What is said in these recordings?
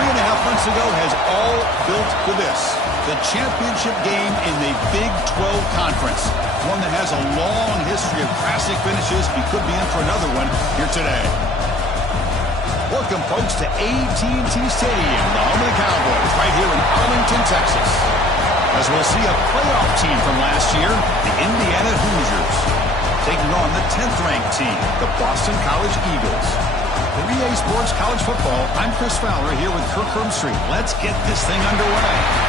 3.5 months ago has all built to this. The championship game in the Big 12 Conference. One that has a long history of classic finishes. We could be in for another one here today. Welcome, folks, to AT&T Stadium, the home of the Cowboys, right here in Arlington, Texas. As we'll see a playoff team from last year, the Indiana Hoosiers, taking on the 10th-ranked team, the Boston College Eagles. For EA Sports College Football, I'm Chris Fowler here with Kirk Herbstreit. Let's get this thing underway.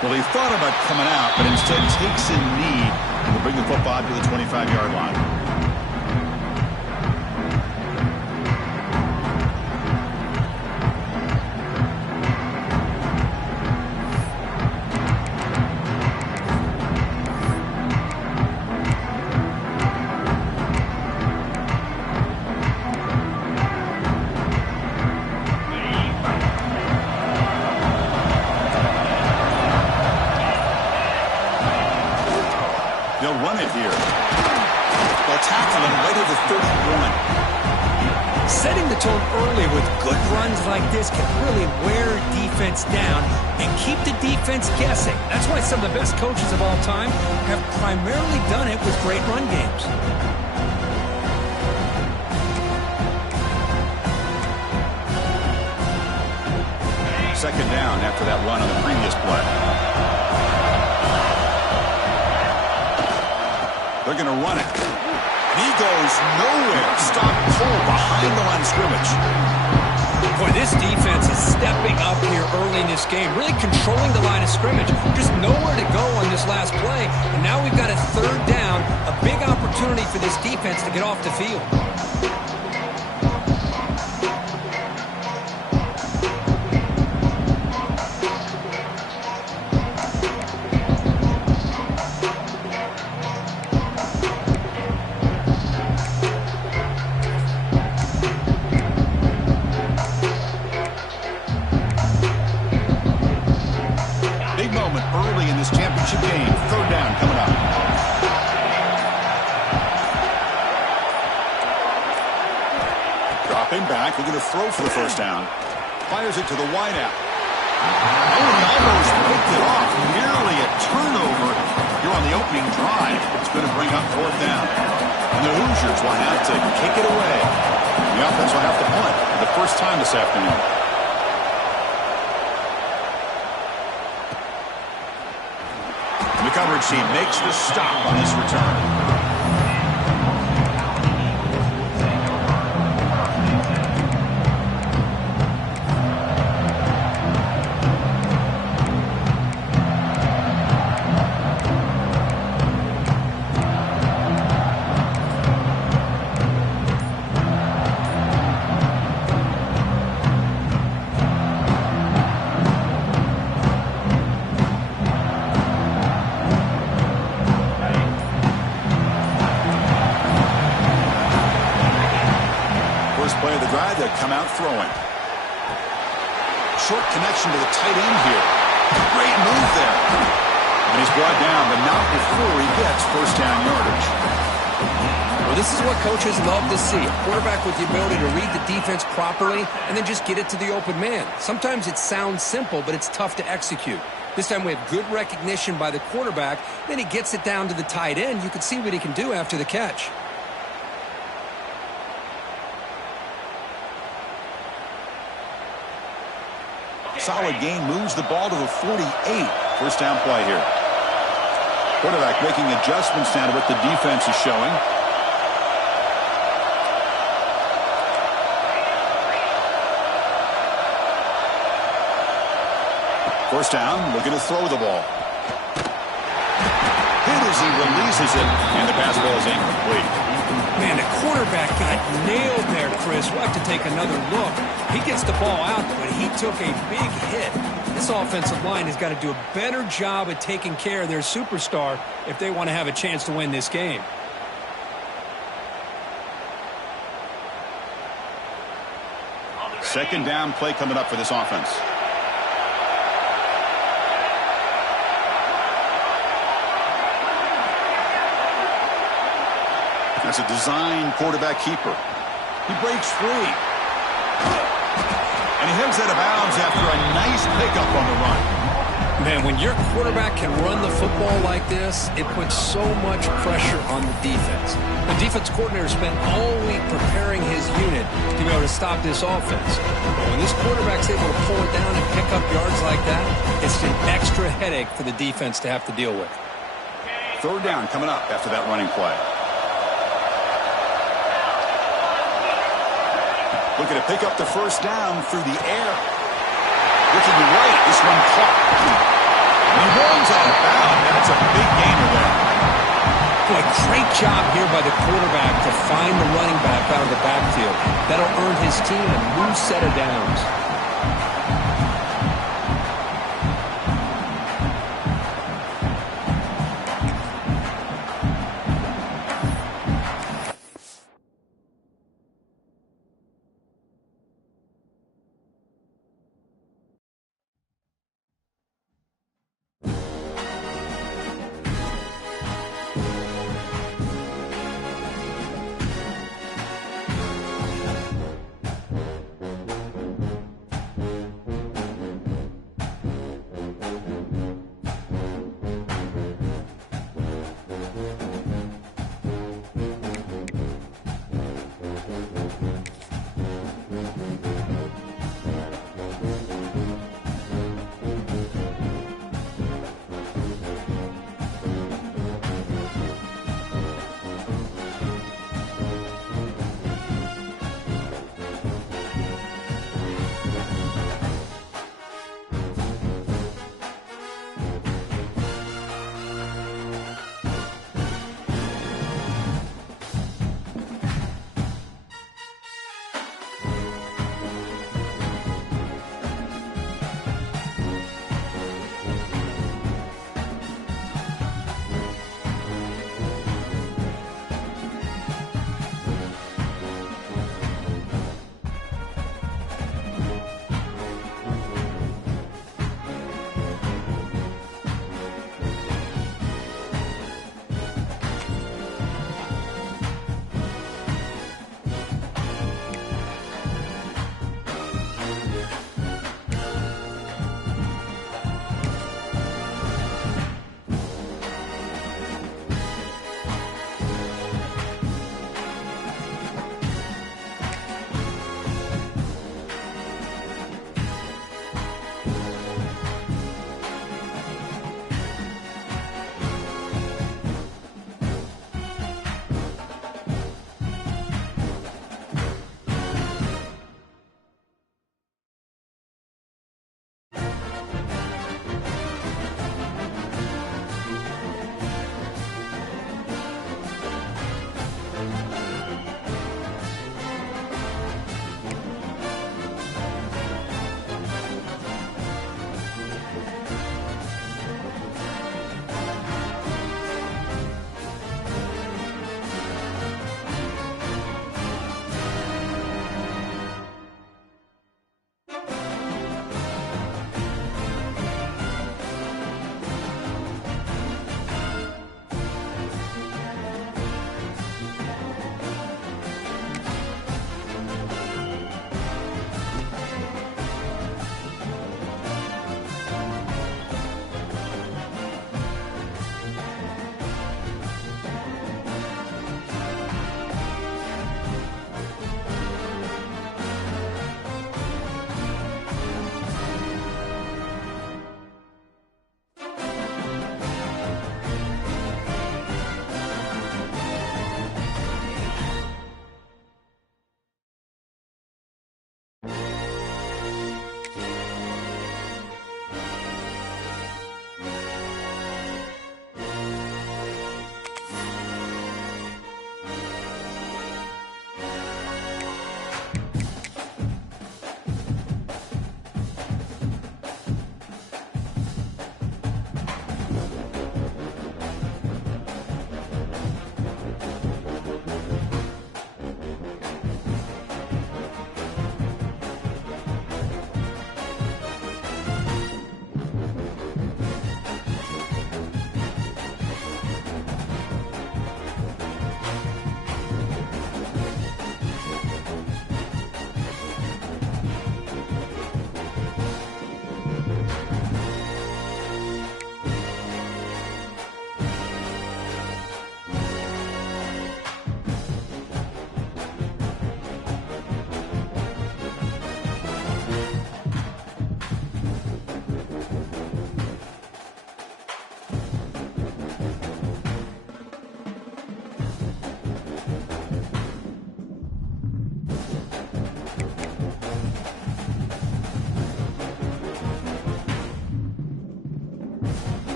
Well, he thought about coming out, but instead takes a knee and will bring the football to the 25-yard line. They'll run it here. They'll tackle him right at the 31. Setting the tone early with good runs like this can really wear defense down and keep the defense guessing. That's why some of the best coaches of all time have primarily done it with great run games. Second down after that run on the previous play. They're going to run it. And he goes nowhere. Stop cold behind the line of scrimmage. Boy, this defense is stepping up here early in this game, really controlling the line of scrimmage. Just nowhere to go on this last play. And now we've got a third down, a big opportunity for this defense to get off the field. Early in this championship game. Third down coming up. Dropping back. They're going to throw for the first down. Fires it to the wideout. Oh, he almost picked it off. Nearly a turnover here on the opening drive. It's going to bring up fourth down. And the Hoosiers will have to kick it away. The offense will have to punt for the first time this afternoon. The coverage team makes the stop on this return. Play of the drive, they come out throwing. Short connection to the tight end here. Great move there. And he's brought down, but not before he gets first down yardage. Well, this is what coaches love to see. A quarterback with the ability to read the defense properly and then just get it to the open man. Sometimes it sounds simple, but it's tough to execute. This time we have good recognition by the quarterback. Then he gets it down to the tight end. You can see what he can do after the catch. Solid gain, moves the ball to the 48. First down play here. Quarterback making adjustments down to what the defense is showing. First down, looking to throw the ball. Hit as he releases it, and the pass ball is incomplete. Man, the quarterback got nailed there, Chris. We'll have to take another look. He gets the ball out, but he took a big hit. This offensive line has got to do a better job at taking care of their superstar if they want to have a chance to win this game. Second down play coming up for this offense. That's a design quarterback keeper. He breaks free. And he heads out of bounds after a nice pickup on the run. Man, when your quarterback can run the football like this, it puts so much pressure on the defense. The defense coordinator spent all week preparing his unit to be able to stop this offense. But when this quarterback's able to pull it down and pick up yards like that, it's an extra headache for the defense to have to deal with. Third down coming up after that running play. Looking to pick up the first down through the air. Looking right, this one caught. He runs out of bounds. That's a big gainer there. Boy, great job here by the quarterback to find the running back out of the backfield. That'll earn his team a new set of downs.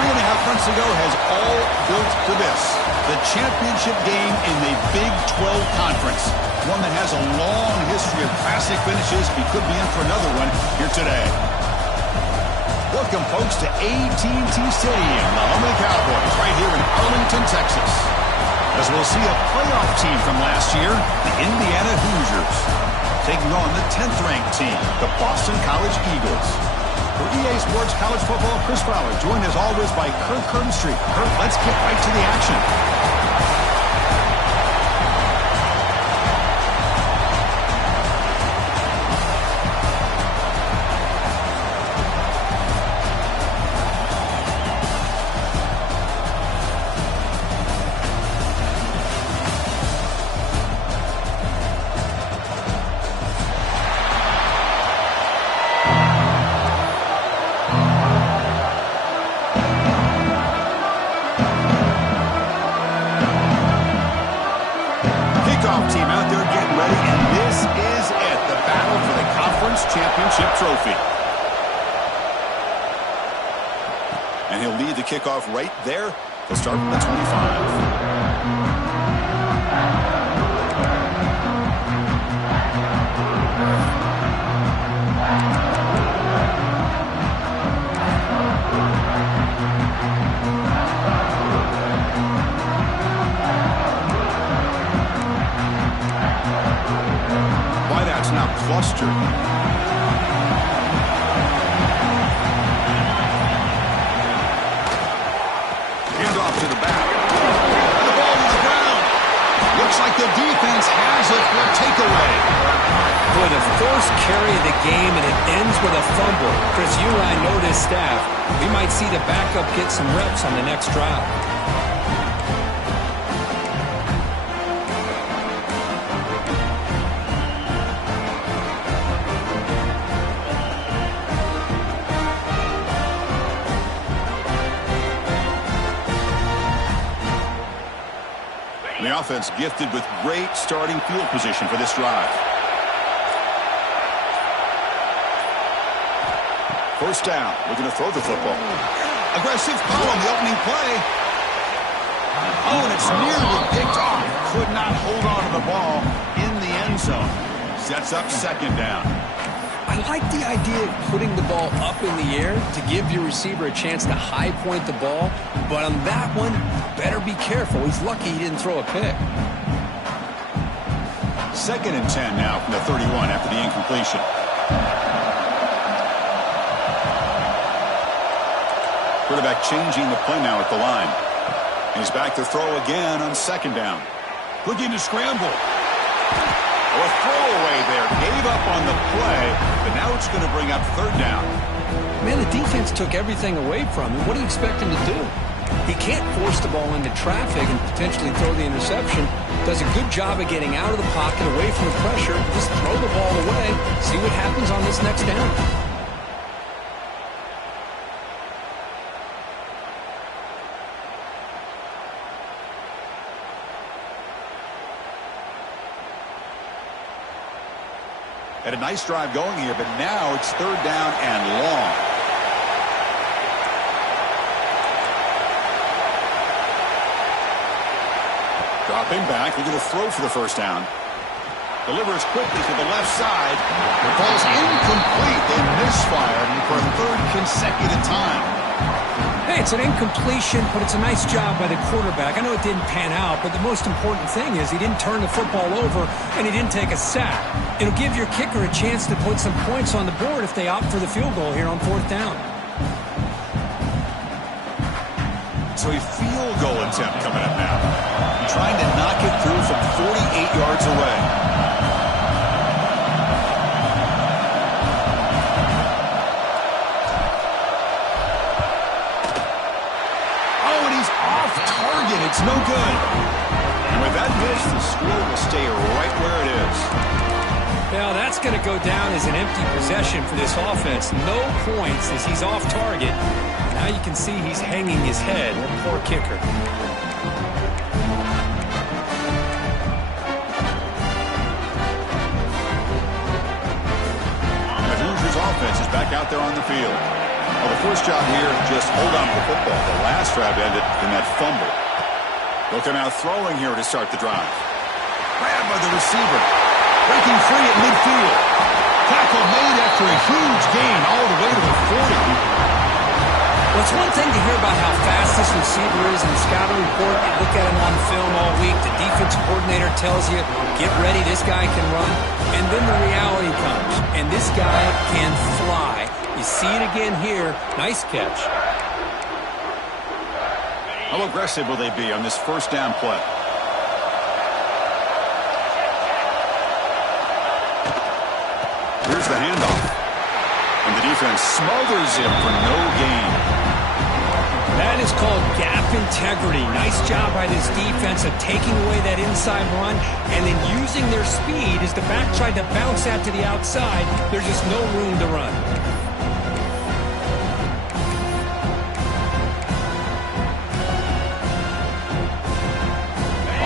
3.5 months ago has all built to this. The championship game in the Big 12 Conference. One that has a long history of classic finishes. We could be in for another one here today. Welcome, folks, to AT&T Stadium, the home of the Cowboys, right here in Arlington, Texas. As we'll see a playoff team from last year, the Indiana Hoosiers, taking on the 10th-ranked team, the Boston College Eagles. For EA Sports College Football, Chris Fowler, joined as always by Kirk Herbstreit. Kirk, let's get right to the action. Team out there getting ready, and this is it, the battle for the conference championship trophy. And he'll lead the kickoff right there. He'll start from the 25. Now clustered. Handoff to the back. And the ball to the ground. Looks like the defense has it for a takeaway. Boy, the first carry of the game, and it ends with a fumble. Chris, you and I know this staff. We might see the backup get some reps on the next drive. The offense gifted with great starting field position for this drive. First down, looking to throw the football. Aggressive call on the opening play. Oh, and it's nearly picked off. Could not hold on to the ball in the end zone. Sets up second down. I like the idea of putting the ball up in the air to give your receiver a chance to high point the ball. But on that one, better be careful. He's lucky he didn't throw a pick. 2nd and 10 now from the 31 after the incompletion. Quarterback changing the play now at the line. He's back to throw again on 2nd down. Looking to scramble. A throwaway there. Gave up on the play, but now it's going to bring up 3rd down. Man, the defense took everything away from him. What do you expect him to do? He can't force the ball into traffic and potentially throw the interception. Does a good job of getting out of the pocket, away from the pressure. Just throw the ball away. See what happens on this next down. Had a nice drive going here, but now it's 3rd down and long. Dropping back, looking to throw for the 1st down. Delivers quickly to the left side. The ball's incomplete. They misfire for a 3rd consecutive time. Hey, it's an incompletion, but it's a nice job by the quarterback. I know it didn't pan out, but the most important thing is he didn't turn the football over and he didn't take a sack. It'll give your kicker a chance to put some points on the board if they opt for the field goal here on 4th down. So a field goal attempt coming up now. Trying to knock it through from 48 yards away. It's no good. And with that miss, the score will stay right where it is. Now, that's going to go down as an empty possession for this offense. No points as he's off target. Now you can see he's hanging his head. Poor kicker. And the Hoosiers offense is back out there on the field. Well, the first job here, just hold on to the football. The last drive ended in that fumble. Looking out throwing here to start the drive. Grabbed by the receiver. Breaking free at midfield. Tackle made after a huge gain all the way to the 40. Well, it's one thing to hear about how fast this receiver is in the scouting report. You look at him on film all week. The defense coordinator tells you, get ready, this guy can run. And then the reality comes, and this guy can fly. You see it again here. Nice catch. How aggressive will they be on this first down play? Here's the handoff. And the defense smothers him for no gain. That is called gap integrity. Nice job by this defense of taking away that inside run and then using their speed as the back tried to bounce that to the outside. There's just no room to run.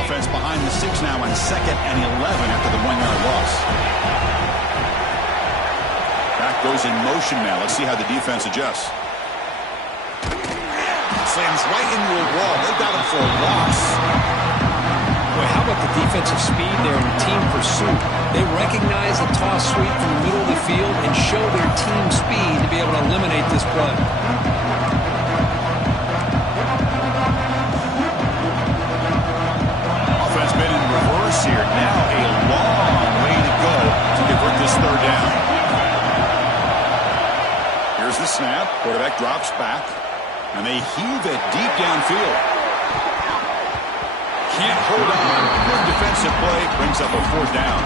Offense behind the 6 now on 2nd and 11 after the 1-yard loss. Back goes in motion now. Let's see how the defense adjusts. Slams right into a wall. They got him for a loss. Boy, how about the defensive speed there in team pursuit? They recognize the toss sweep from the middle of the field and show their team speed to be able to eliminate this play. Offense been in reverse here. Now a long way to go to convert this third down. Here's the snap. Quarterback drops back. And they heave it deep downfield. Can't hold on. Good defensive play. Brings up a 4th down.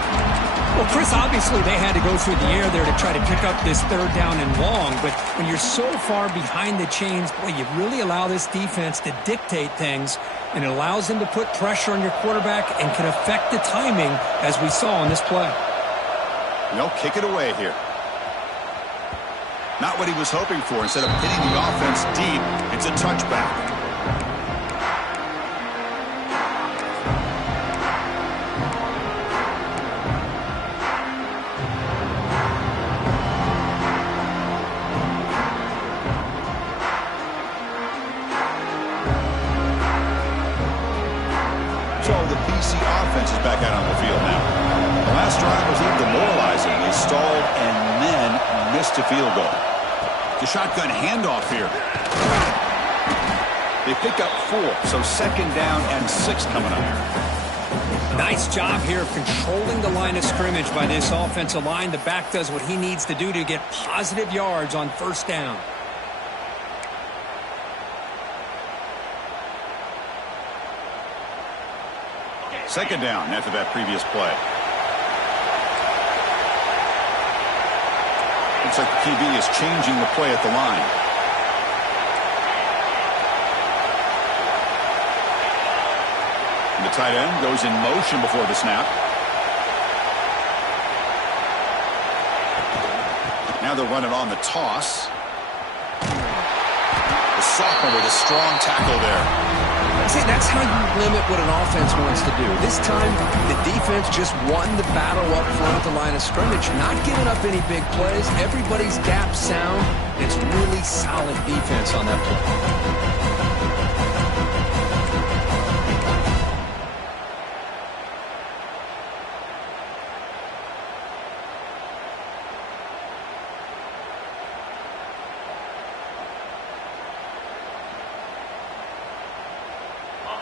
Well, Chris, obviously they had to go through the air there to try to pick up this 3rd down and long. But when you're so far behind the chains, boy, you really allow this defense to dictate things. And it allows them to put pressure on your quarterback and can affect the timing, as we saw on this play. They'll kick it away here. Not what he was hoping for. Instead of hitting the offense deep, it's a touchback. So the BC offense is back out on the field now. The last drive was a little demoralizing. They stalled and then missed a field goal. The shotgun handoff here. They pick up 4, so 2nd down and 6 coming up. Nice job here of controlling the line of scrimmage by this offensive line. The back does what he needs to do to get positive yards on 1st down. Second down after that previous play. Looks like the QB is changing the play at the line. And the tight end goes in motion before the snap. Now they'll run it on the toss. The sophomore with a strong tackle there. See, that's how you limit what an offense wants to do. This time, the defense just won the battle up front at the line of scrimmage, not giving up any big plays. Everybody's gap sound. It's really solid defense on that play.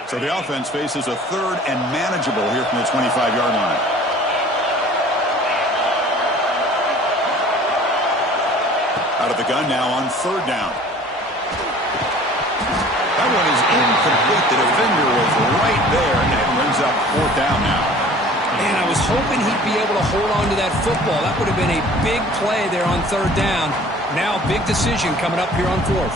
So the offense faces a 3rd and manageable here from the 25-yard line. Out of the gun now on 3rd down. That one is incomplete. The defender was right there, and it brings up 4th down now. Man, I was hoping he'd be able to hold on to that football. That would have been a big play there on 3rd down. Now, big decision coming up here on 4th.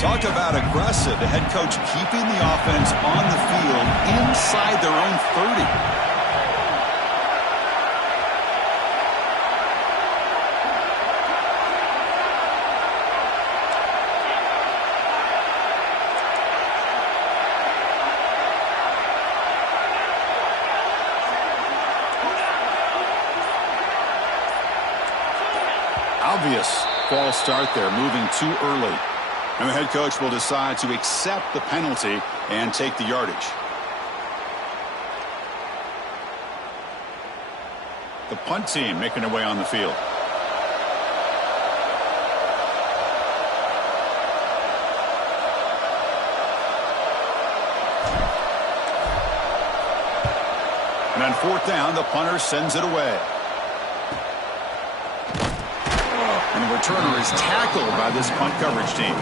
Talk about aggressive. The head coach keeping the offense on the field inside their own 30. false start there, moving too early. And the head coach will decide to accept the penalty and take the yardage. The punt team making their way on the field. And on fourth down, the punter sends it away. And the returner is tackled by this punt coverage team.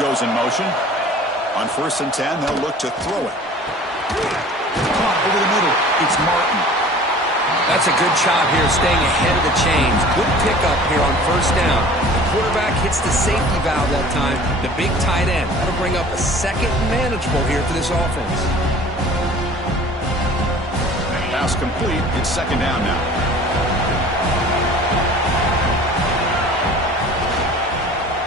Goes in motion. On 1st and 10, they'll look to throw it. Caught over the middle. It's Martin. That's a good job here, staying ahead of the chains. Good pickup here on 1st down. The quarterback hits the safety valve that time. The big tight end. That'll bring up a second manageable here for this offense. Pass complete. It's 2nd down now.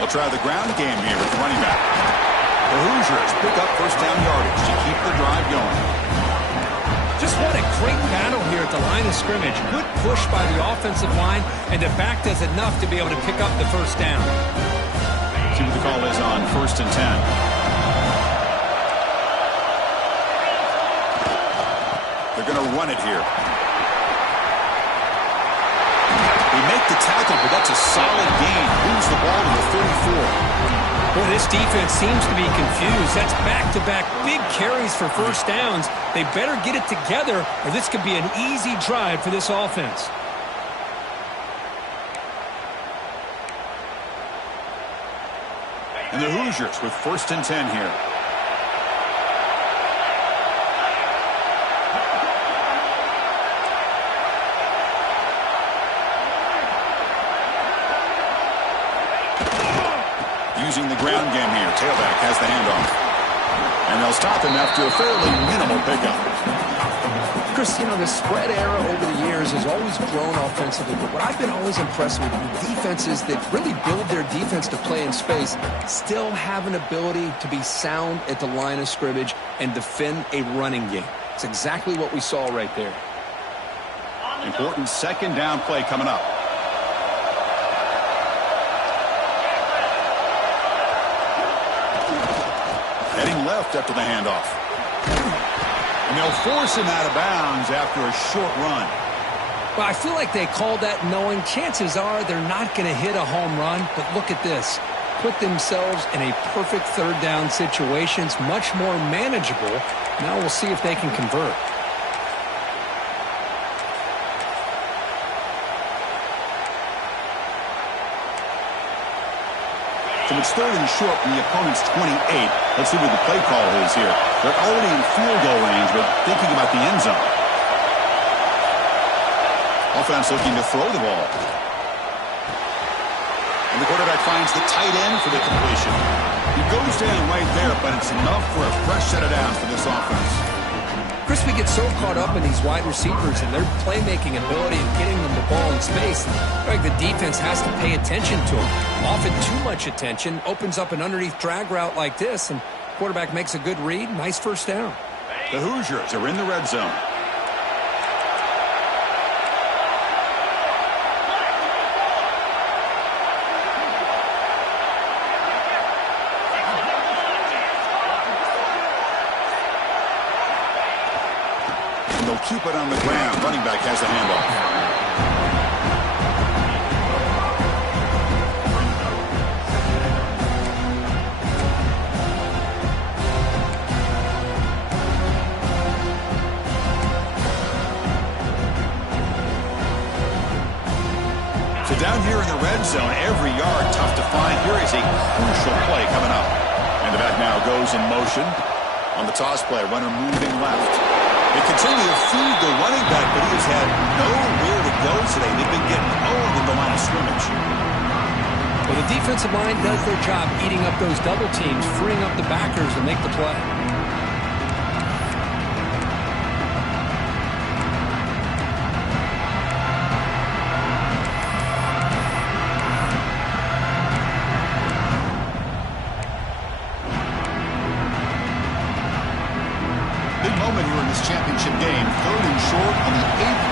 They'll try the ground game here with the running back. The Hoosiers pick up 1st down yardage to keep the drive going. Just what a great battle here at the line of scrimmage. Good push by the offensive line, and the back does enough to be able to pick up the 1st down. See what the call is on 1st and 10. They're going to run it here. Make the tackle, but that's a solid gain. Moves the ball to the 34. Boy, this defense seems to be confused. That's back-to-back big carries for 1st downs. They better get it together, or this could be an easy drive for this offense. And the Hoosiers with 1st and 10 here. Using the ground game here. Tailback has the handoff. And they'll stop him after a fairly minimal pickup. Chris, you know, the spread era over the years has always grown offensively, but what I've been always impressed with defenses that really build their defense to play in space still have an ability to be sound at the line of scrimmage and defend a running game. It's exactly what we saw right there. Important 2nd down play coming up. Heading left after the handoff. And they'll force him out of bounds after a short run. Well, I feel like they called that knowing chances are they're not going to hit a home run. But look at this. Put themselves in a perfect 3rd down situation. It's much more manageable. Now we'll see if they can convert. So it's 3rd and short from the opponent's 28. Let's see what the play call is here. They're already in field goal range, but thinking about the end zone. Offense looking to throw the ball. And the quarterback finds the tight end for the completion. He goes down right there, but it's enough for a fresh set of downs for this offense. Chris, we get so caught up in these wide receivers and their playmaking ability and getting them the ball in space. Like the defense has to pay attention to them. Often too much attention opens up an underneath drag route like this, and quarterback makes a good read. Nice 1st down. The Hoosiers are in the red zone. Keep it on the ground. Running back has the handoff. So down here in the red zone, every yard tough to find. Here is a crucial play coming up. And the back now goes in motion. On the toss play, runner moving left. They continue to feed the running back, but he has had nowhere to go today. They've been getting owned at the line of scrimmage. Well, the defensive line does their job eating up those double teams, freeing up the backers to make the play.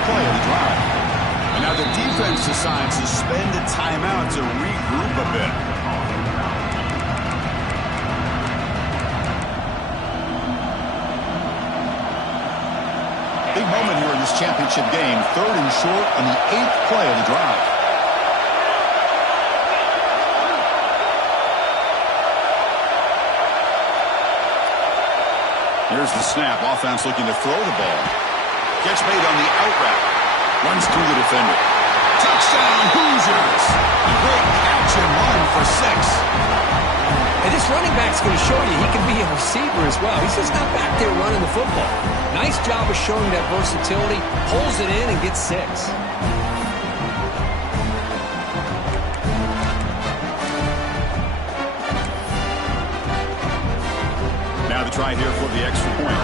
play of the drive. And now the defense decides to spend a timeout to regroup a bit. Big moment here in this championship game. 3rd and short on the 8th play of the drive. Here's the snap. Offense looking to throw the ball. Gets made on the out route. Runs through the defender. Touchdown, Hoosiers! A great catch and run for 6. And this running back's going to show you he can be a receiver as well. He's just not back there running the football. Nice job of showing that versatility. Pulls it in and gets 6. Now the try here for the extra point.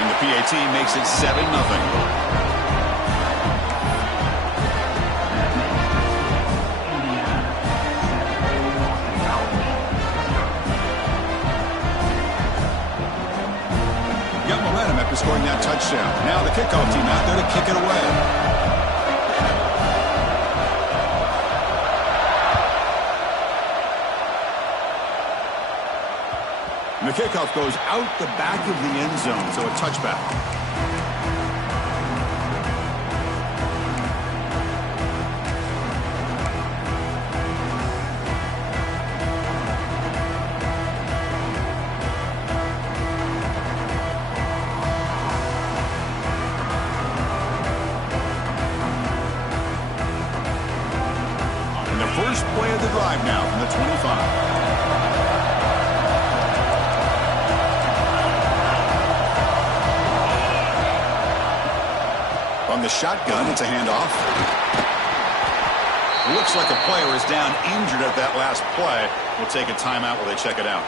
And the PAT makes it 7-0. Scoring that touchdown. Now the kickoff team out there to kick it away. And the kickoff goes out the back of the end zone, so a touchback. First play of the drive now from the 25. On the shotgun, it's a handoff. Looks like a player is down injured at that last play. We'll take a timeout while they check it out.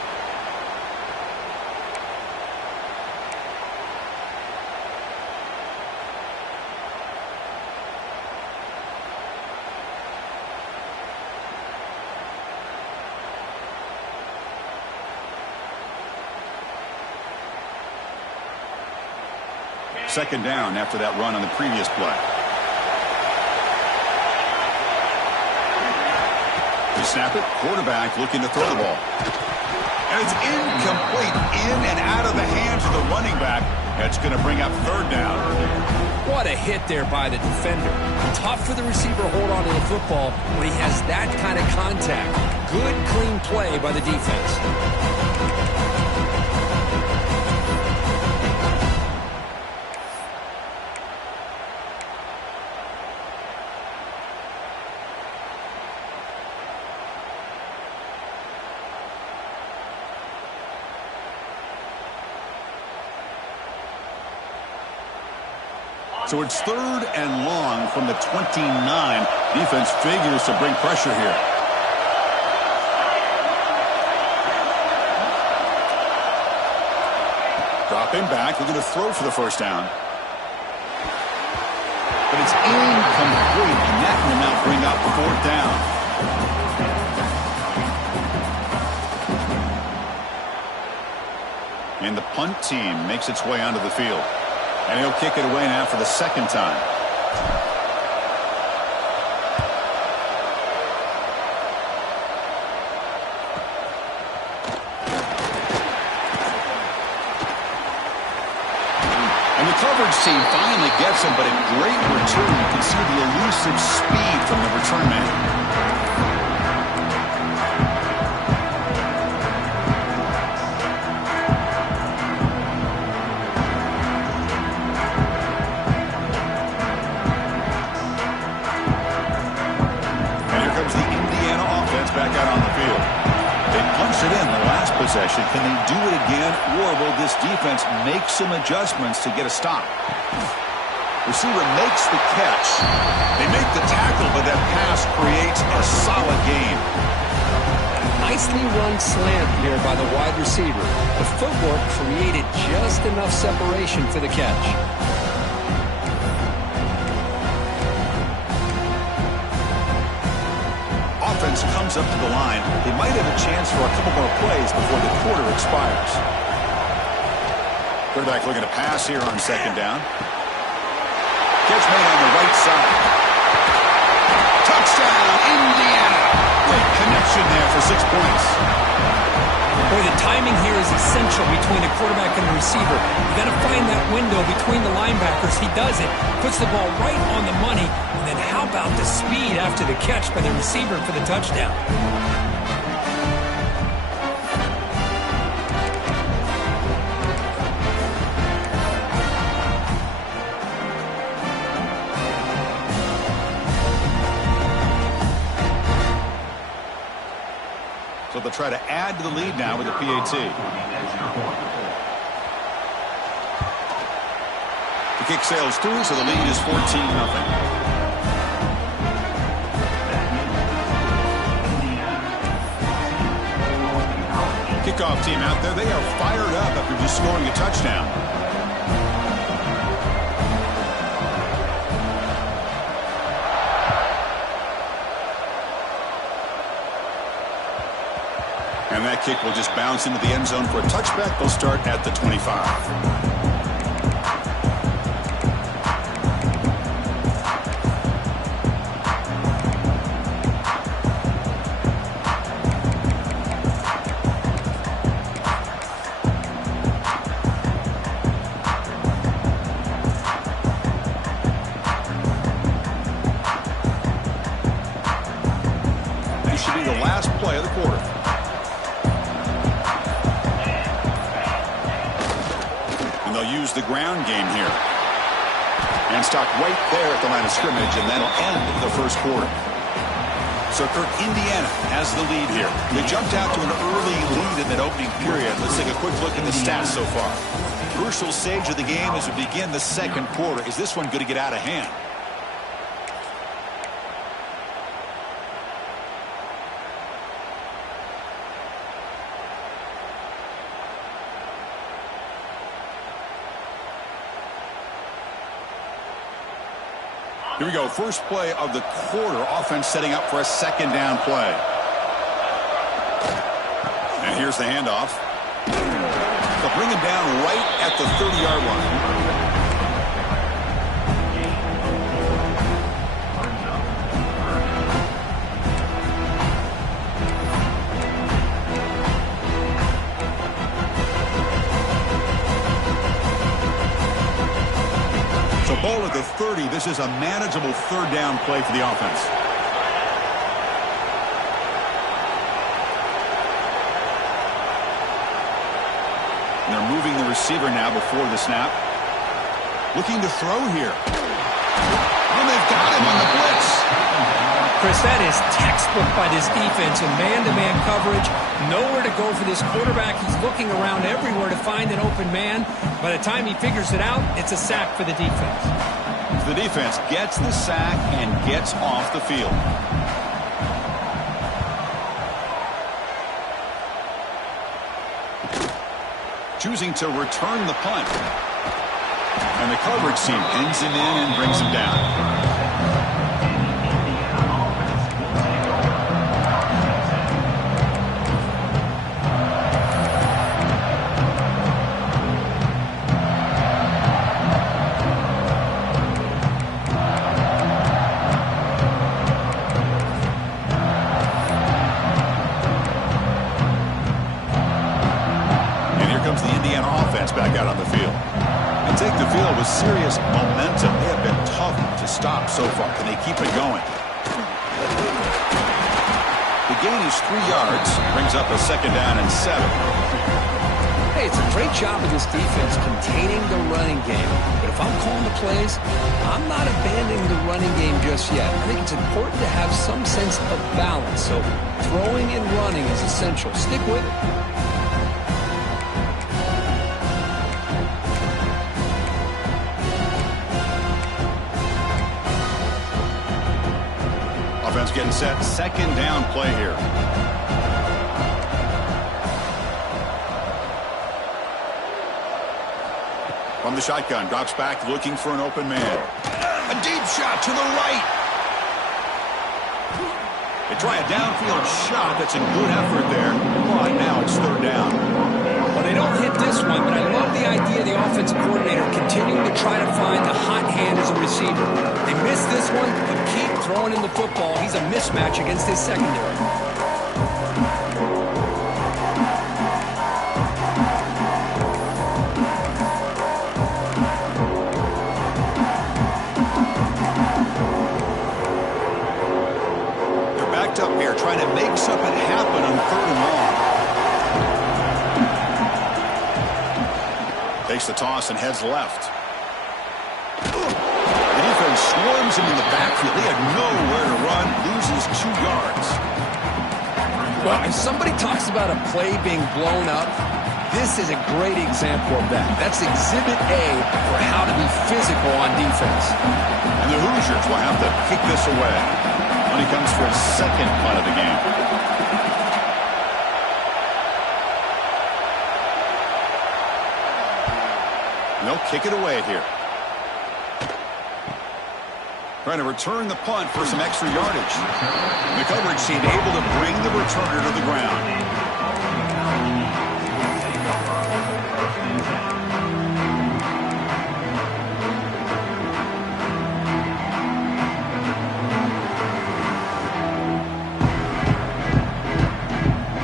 Second down after that run on the previous play. You snap it, quarterback looking to throw the ball. And it's incomplete, in and out of the hands of the running back. That's going to bring up 3rd down. What a hit there by the defender. Tough for the receiver to hold on to the football when he has that kind of contact. Good, clean play by the defense. So it's 3rd and long from the 29. Defense figures to bring pressure here. Dropping back, looking to throw for the first down. But it's incomplete, and that will now bring up 4th down. And the punt team makes its way onto the field. And he'll kick it away now for the 2nd time. And the coverage team finally gets him, but a great return. You can see the elusive speed from the return man. Back out on the field. They punched it in the last possession. Can they do it again, or will this defense make some adjustments to get a stop? Receiver makes the catch. They make the tackle, but that pass creates a solid gain. Nicely run slant here by the wide receiver. The footwork created just enough separation for the catch. Offense comes up to the line. They might have a chance for a couple more plays before the quarter expires. Quarterback looking to pass here on second down. Catch made on the right side. Touchdown, Indiana. Great connection there for 6 points. Boy, the timing here is essential between the quarterback and the receiver. You got to find that window between the linebackers. He does it, puts the ball right on the money, and then how about the speed after the catch by the receiver for the touchdown? So they'll try to add to the lead now with the PAT. The kick sails through, so the lead is 14-0. Kickoff team out there. They are fired up after just scoring a touchdown. And that kick will just bounce into the end zone for a touchback. They'll start at the 25. This should be the last play of the quarter. Use the ground game here. And stop right there at the line of scrimmage, and that'll end the first quarter. So, Kirk, Indiana has the lead here. They jumped out to an early lead in that opening period. Let's take a quick look at the stats so far. Crucial stage of the game as we begin the second quarter. Is this one going to get out of hand? Here we go. First play of the quarter. Offense setting up for a second down play. And here's the handoff. They'll bring him down right at the 30-yard line. So ball at the 30. This is a manageable third down play for the offense. And they're moving the receiver now before the snap. Looking to throw here. And they've got him on the blitz. Chris, that is textbook by this defense in man-to-man coverage. Nowhere to go for this quarterback. He's looking around everywhere to find an open man. By the time he figures it out, it's a sack for the defense. The defense gets the sack and gets off the field. Choosing to return the punt. And the coverage team pins him in and brings him down. Back out on the field. And take the field with serious momentum. They have been tough to stop so far. Can they keep it going? The gain is 3 yards. Brings up a second down and 7. Hey, it's a great job of this defense containing the running game. But if I'm calling the plays, I'm not abandoning the running game just yet. I think it's important to have some sense of balance. So throwing and running is essential. Stick with it. Offense getting set. Second down play here. From the shotgun, drops back looking for an open man. A deep shot to the right. They try a downfield shot. That's a good effort there. But now it's third down. Well, they don't hit this one, but I love the idea the offensive coordinator continuing to try to find the hot hand as a receiver. They missed this one, but keep throwing in the football. He's a mismatch against his secondary. They're backed up here, trying to make something happen on 3rd and long. Takes the toss and heads left. The defense swarms him in the backfield. He had nowhere to run, loses 2 yards. Well, if somebody talks about a play being blown up, this is a great example of that. That's exhibit A for how to be physical on defense. And the Hoosiers will have to kick this away when he comes for his 2nd punt of the game. They'll kick it away here. Trying to return the punt for some extra yardage. The coverage team able to bring the returner to the ground.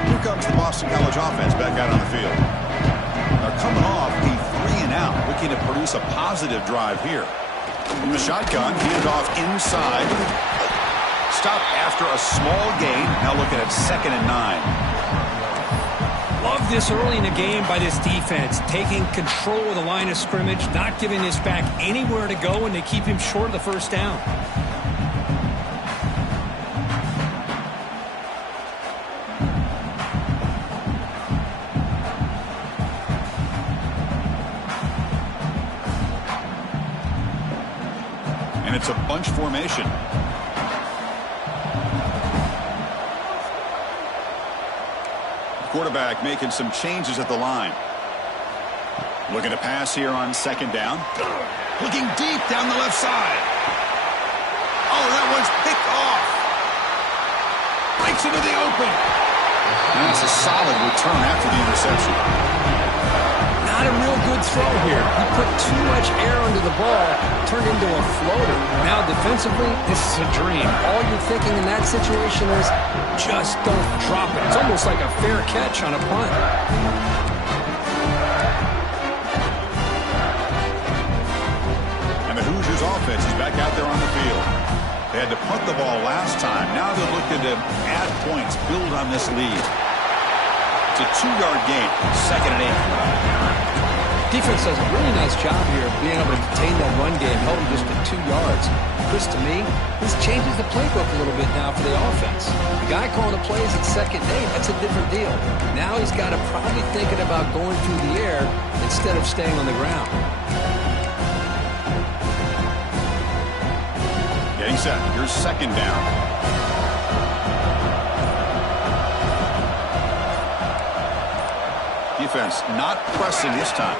Here comes the Boston College offense back out on the field. They're coming off a 3-and-out, looking to produce a positive drive here. From the shotgun, handed off inside. Stopped after a small gain. Now looking at 2nd and 9. Love this early in the game by this defense, taking control of the line of scrimmage, not giving this back anywhere to go, and they keep him short of the 1st down. And it's a bunch formation. Quarterback making some changes at the line. Looking to pass here on 2nd down. Looking deep down the left side. Oh, that one's picked off. Breaks into the open. And that's a solid return after the interception. Not a real good throw here. He put too much air under the ball, turned into a floater. Now defensively, this is a dream. All you're thinking in that situation is just don't drop it. It's almost like a fair catch on a punt. And the Hoosiers offense is back out there on the field. They had to punt the ball last time. Now they're looking to add points, build on this lead. It's a 2-yard gain, 2nd and 8. Defense does a really nice job here of being able to contain that run game, held him just to 2 yards. Chris, to me, this changes the playbook a little bit now for the offense. The guy calling the plays at 2nd and 8, that's a different deal. Now he's got to probably thinking about going through the air instead of staying on the ground. Getting set. Here's 2nd down. Defense not pressing this time.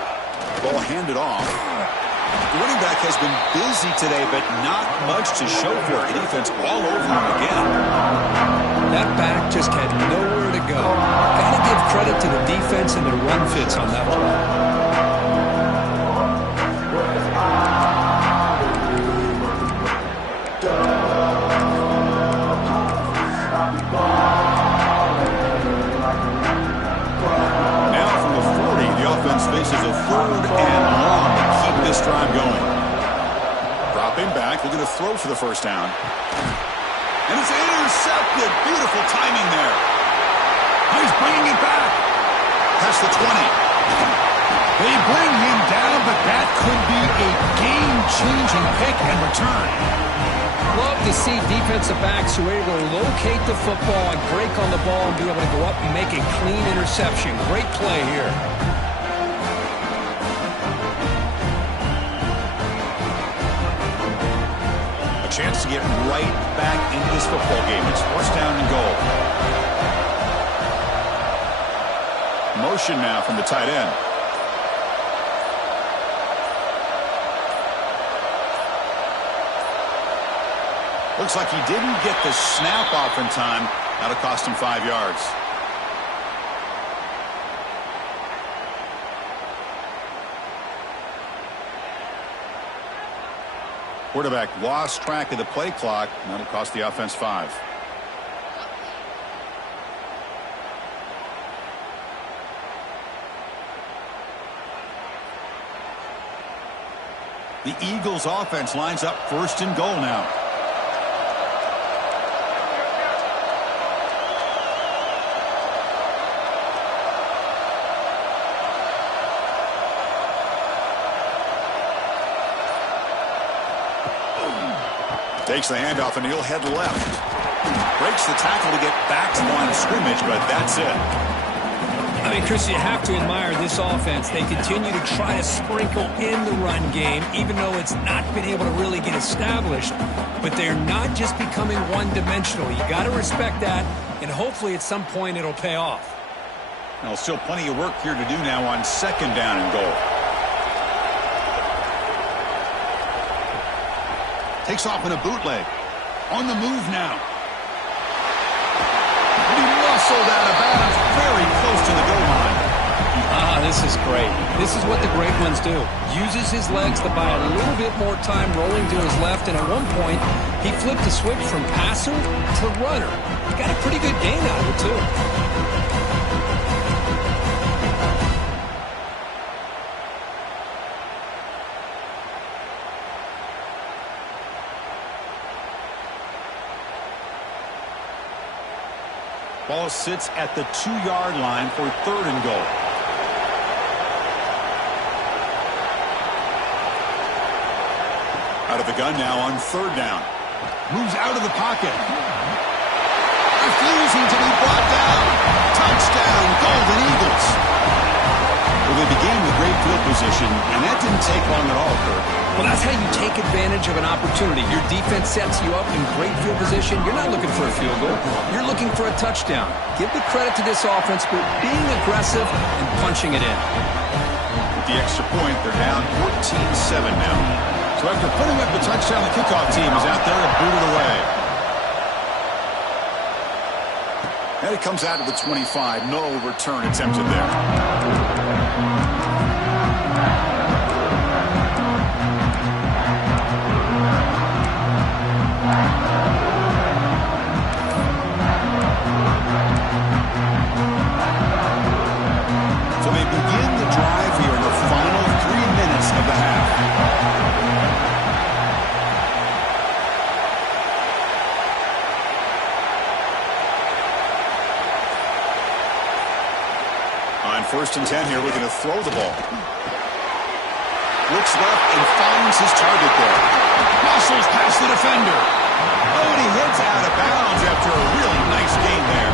Ball handed off. The running back has been busy today, but not much to show for it. Defense all over him again. That back just had nowhere to go. Got to give credit to the defense and their run fits on that play. Faces a 3rd and long to keep this drive going. Dropping back, looking to throw for the 1st down. And it's intercepted. Beautiful timing there. He's bringing it back. Past the 20. They bring him down, but that could be a game-changing pick and return. Love to see defensive backs who are able to locate the football and break on the ball and be able to go up and make a clean interception. Great play here. Chance to get right back into this football game. It's 1st down and goal. Motion now from the tight end. Looks like he didn't get the snap off in time. That'll cost him 5 yards. Quarterback lost track of the play clock. That'll cost the offense 5. The Eagles offense lines up 1st and goal now. Takes the handoff and he'll head left. Breaks the tackle to get back to the line of scrimmage, but that's it. I mean, Chris, you have to admire this offense. They continue to try to sprinkle in the run game, even though it's not been able to really get established. But they're not just becoming one-dimensional. You got to respect that, and hopefully at some point it'll pay off. Now, still plenty of work here to do now on 2nd down and goal. Takes off in a bootleg. On the move now. He muscled out of bounds very close to the goal line. This is great. This is what the great ones do. Uses his legs to buy a little bit more time rolling to his left, and at one point, he flipped the switch from passer to runner. Got a pretty good gain out of it, too. Ball sits at the 2-yard line for 3rd and goal. Out of the gun now on 3rd down. Moves out of the pocket. Refusing to be brought down. Touchdown, Golden Eagles. Well, they began with great field position, and that didn't take long at all, Kirk. Well, that's how you take advantage of an opportunity. Your defense sets you up in great field position. You're not looking for a field goal. You're looking for a touchdown. Give the credit to this offense for being aggressive and punching it in. With the extra point, they're down 14-7 now. So after putting up the touchdown, the kickoff team is out there to boot it away. And it comes out to the 25. No return attempted there. On 1st and 10 here, looking to throw the ball. Looks left and finds his target there. Muscles past the defender. Oh, and he hits out of bounds after a really nice game there.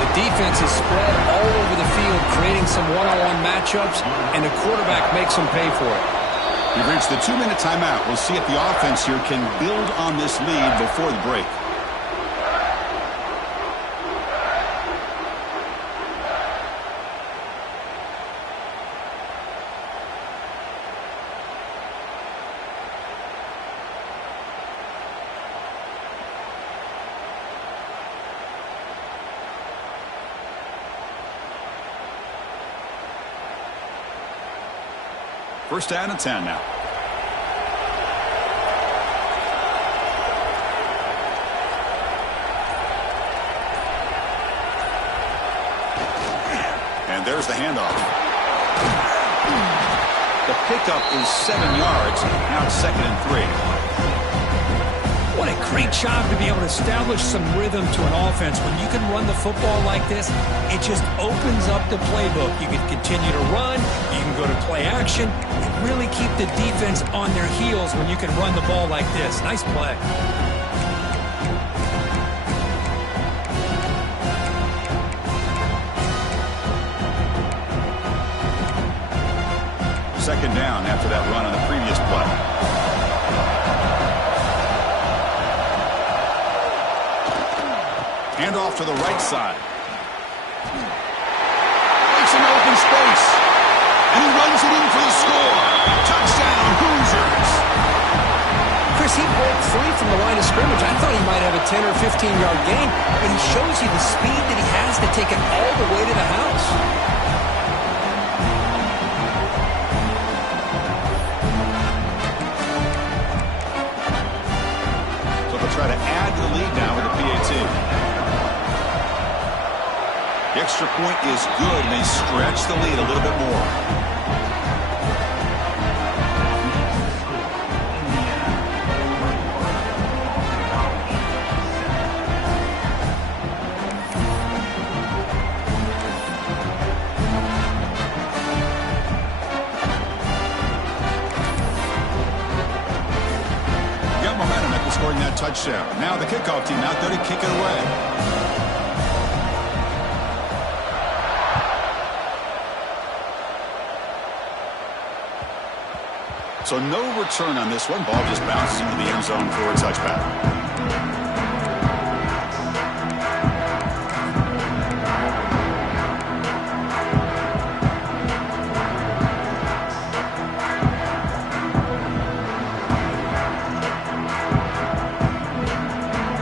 The defense is spread all over the field, creating some one-on-one matchups, and the quarterback makes them pay for it. We've reached the 2-minute timeout. We'll see if the offense here can build on this lead before the break. First down and 10 now. And there's the handoff. The pickup is 7 yards. Now it's 2nd and 3. What a great job to be able to establish some rhythm to an offense. When you can run the football like this, it just opens up the playbook. You can continue to run. You can go to play action. And really keep the defense on their heels when you can run the ball like this. Nice play. Second down after that run on the previous play. Handoff to the right side. Makes an open space. And he runs it in for the score. Touchdown, Hoosiers. Chris, he broke free from the line of scrimmage. I thought he might have a 10 or 15-yard gain, but he shows you the speed that he has to take it all the way to the house. lead now with the PAT. The extra point is good, and they stretch the lead a little bit more. Got momentum after scoring that touchdown. Now the kickoff team out there to kick it away. So no return on this one. Ball just bounces into the end zone for a touchback.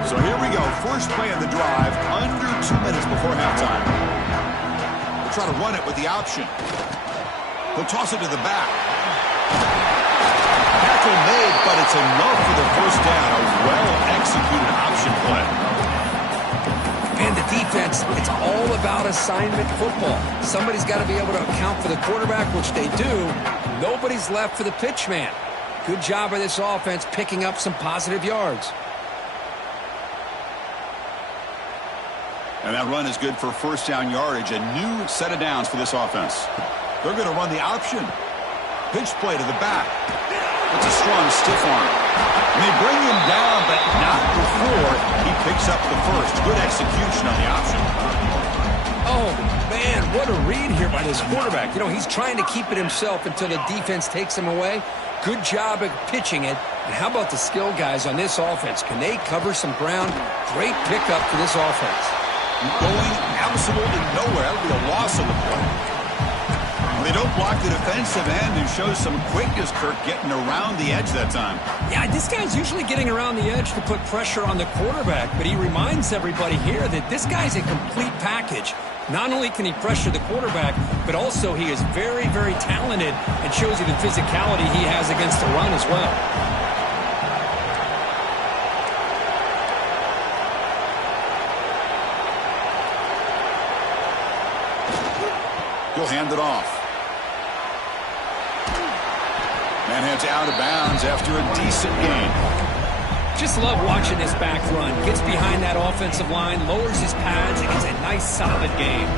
So here we go. First play of the drive, under 2 minutes before halftime. They'll try to run it with the option. He'll toss it to the back. Tackle made, but it's enough for the first down. A well-executed option play. And the defense, it's all about assignment football. Somebody's got to be able to account for the quarterback, which they do. Nobody's left for the pitch man. Good job by this offense picking up some positive yards. And that run is good for first down yardage. A new set of downs for this offense. They're going to run the option. Pitch play to the back. It's a strong stiff arm. And they bring him down, but not before he picks up the first. Good execution on the option. Oh, man, what a read here by this quarterback. You know, he's trying to keep it himself until the defense takes him away. Good job at pitching it. And how about the skill guys on this offense? Can they cover some ground? Great pickup for this offense. Going absolutely nowhere. That'll be a loss on the play. They don't block the defensive end, who shows some quickness, Kirk, getting around the edge that time. Yeah, this guy's usually getting around the edge to put pressure on the quarterback, but he reminds everybody here that this guy's a complete package. Not only can he pressure the quarterback, but also he is very, very talented and shows you the physicality he has against the run as well. He'll hand it off. Man heads out of bounds after a decent gain. Just love watching this back run. Gets behind that offensive line, lowers his pads, and gets a nice, solid gain.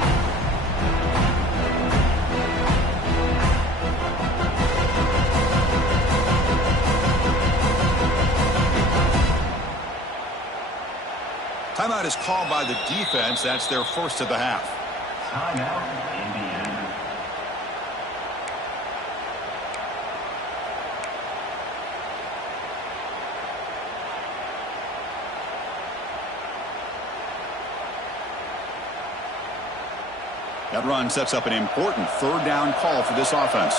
Timeout is called by the defense. That's their first of the half. Timeout, Indiana. That run sets up an important third down call for this offense.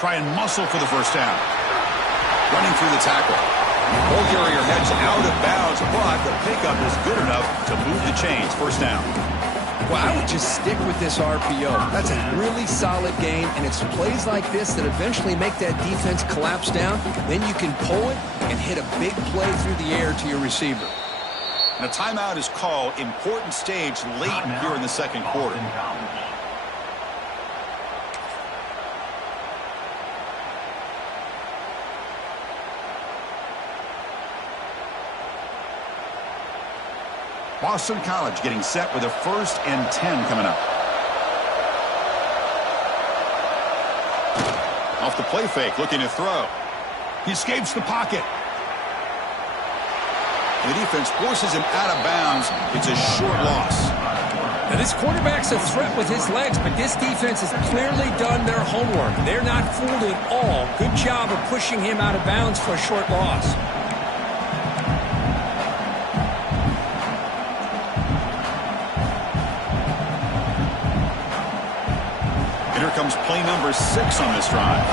Try and muscle for the first down. Running through the tackle. Ball carrier heads out of bounds, but the pickup is good enough to move the chains. First down. Well, I would just stick with this RPO. That's a really solid game, and it's plays like this that eventually make that defense collapse down. Then you can pull it and hit a big play through the air to your receiver. And a timeout is called. Important stage late here in the second quarter. Boston College getting set with a 1st and 10 coming up. Off the play fake, looking to throw. He escapes the pocket. The defense forces him out of bounds. It's a short loss. Now, this quarterback's a threat with his legs, but this defense has clearly done their homework. They're not fooled at all. Good job of pushing him out of bounds for a short loss. Here comes play number 6 on this drive.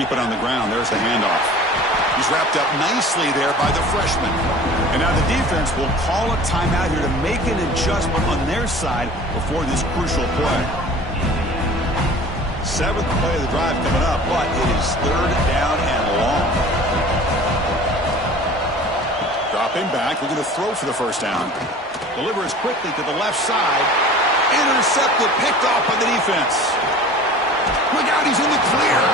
Keep it on the ground. There's the handoff. He's wrapped up nicely there by the freshman. And now the defense will call a timeout here to make an adjustment on their side before this crucial play. 7th play of the drive coming up, but it is 3rd down and long. Dropping back, looking to throw for the first down. Delivers quickly to the left side. Intercepted, picked off by the defense. Look out, he's in the clear.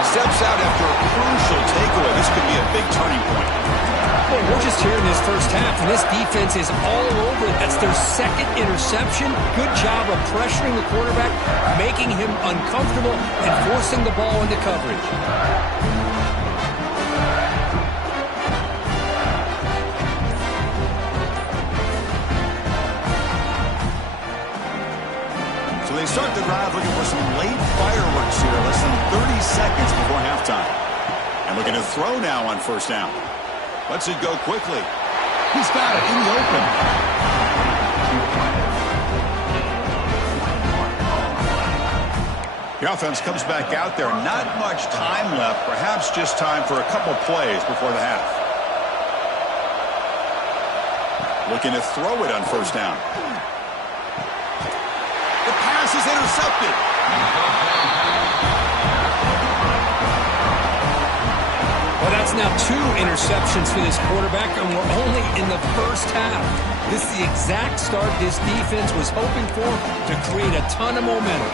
Steps out after a crucial takeaway. This could be a big turning point. Well, we're just here in this first half, and this defense is all over it. That's their 2nd interception. Good job of pressuring the quarterback, making him uncomfortable, and forcing the ball into coverage. So they start the drive looking for some late fireworks here, less than 30 seconds before halftime. And looking to throw now on first down. Lets it go quickly. He's got it in the open. The offense comes back out there. Not much time left. Perhaps just time for a couple plays before the half. Looking to throw it on first down. The pass is intercepted. Well, that's now 2 interceptions for this quarterback, and we're only in the first half. This is the exact start this defense was hoping for to create a ton of momentum.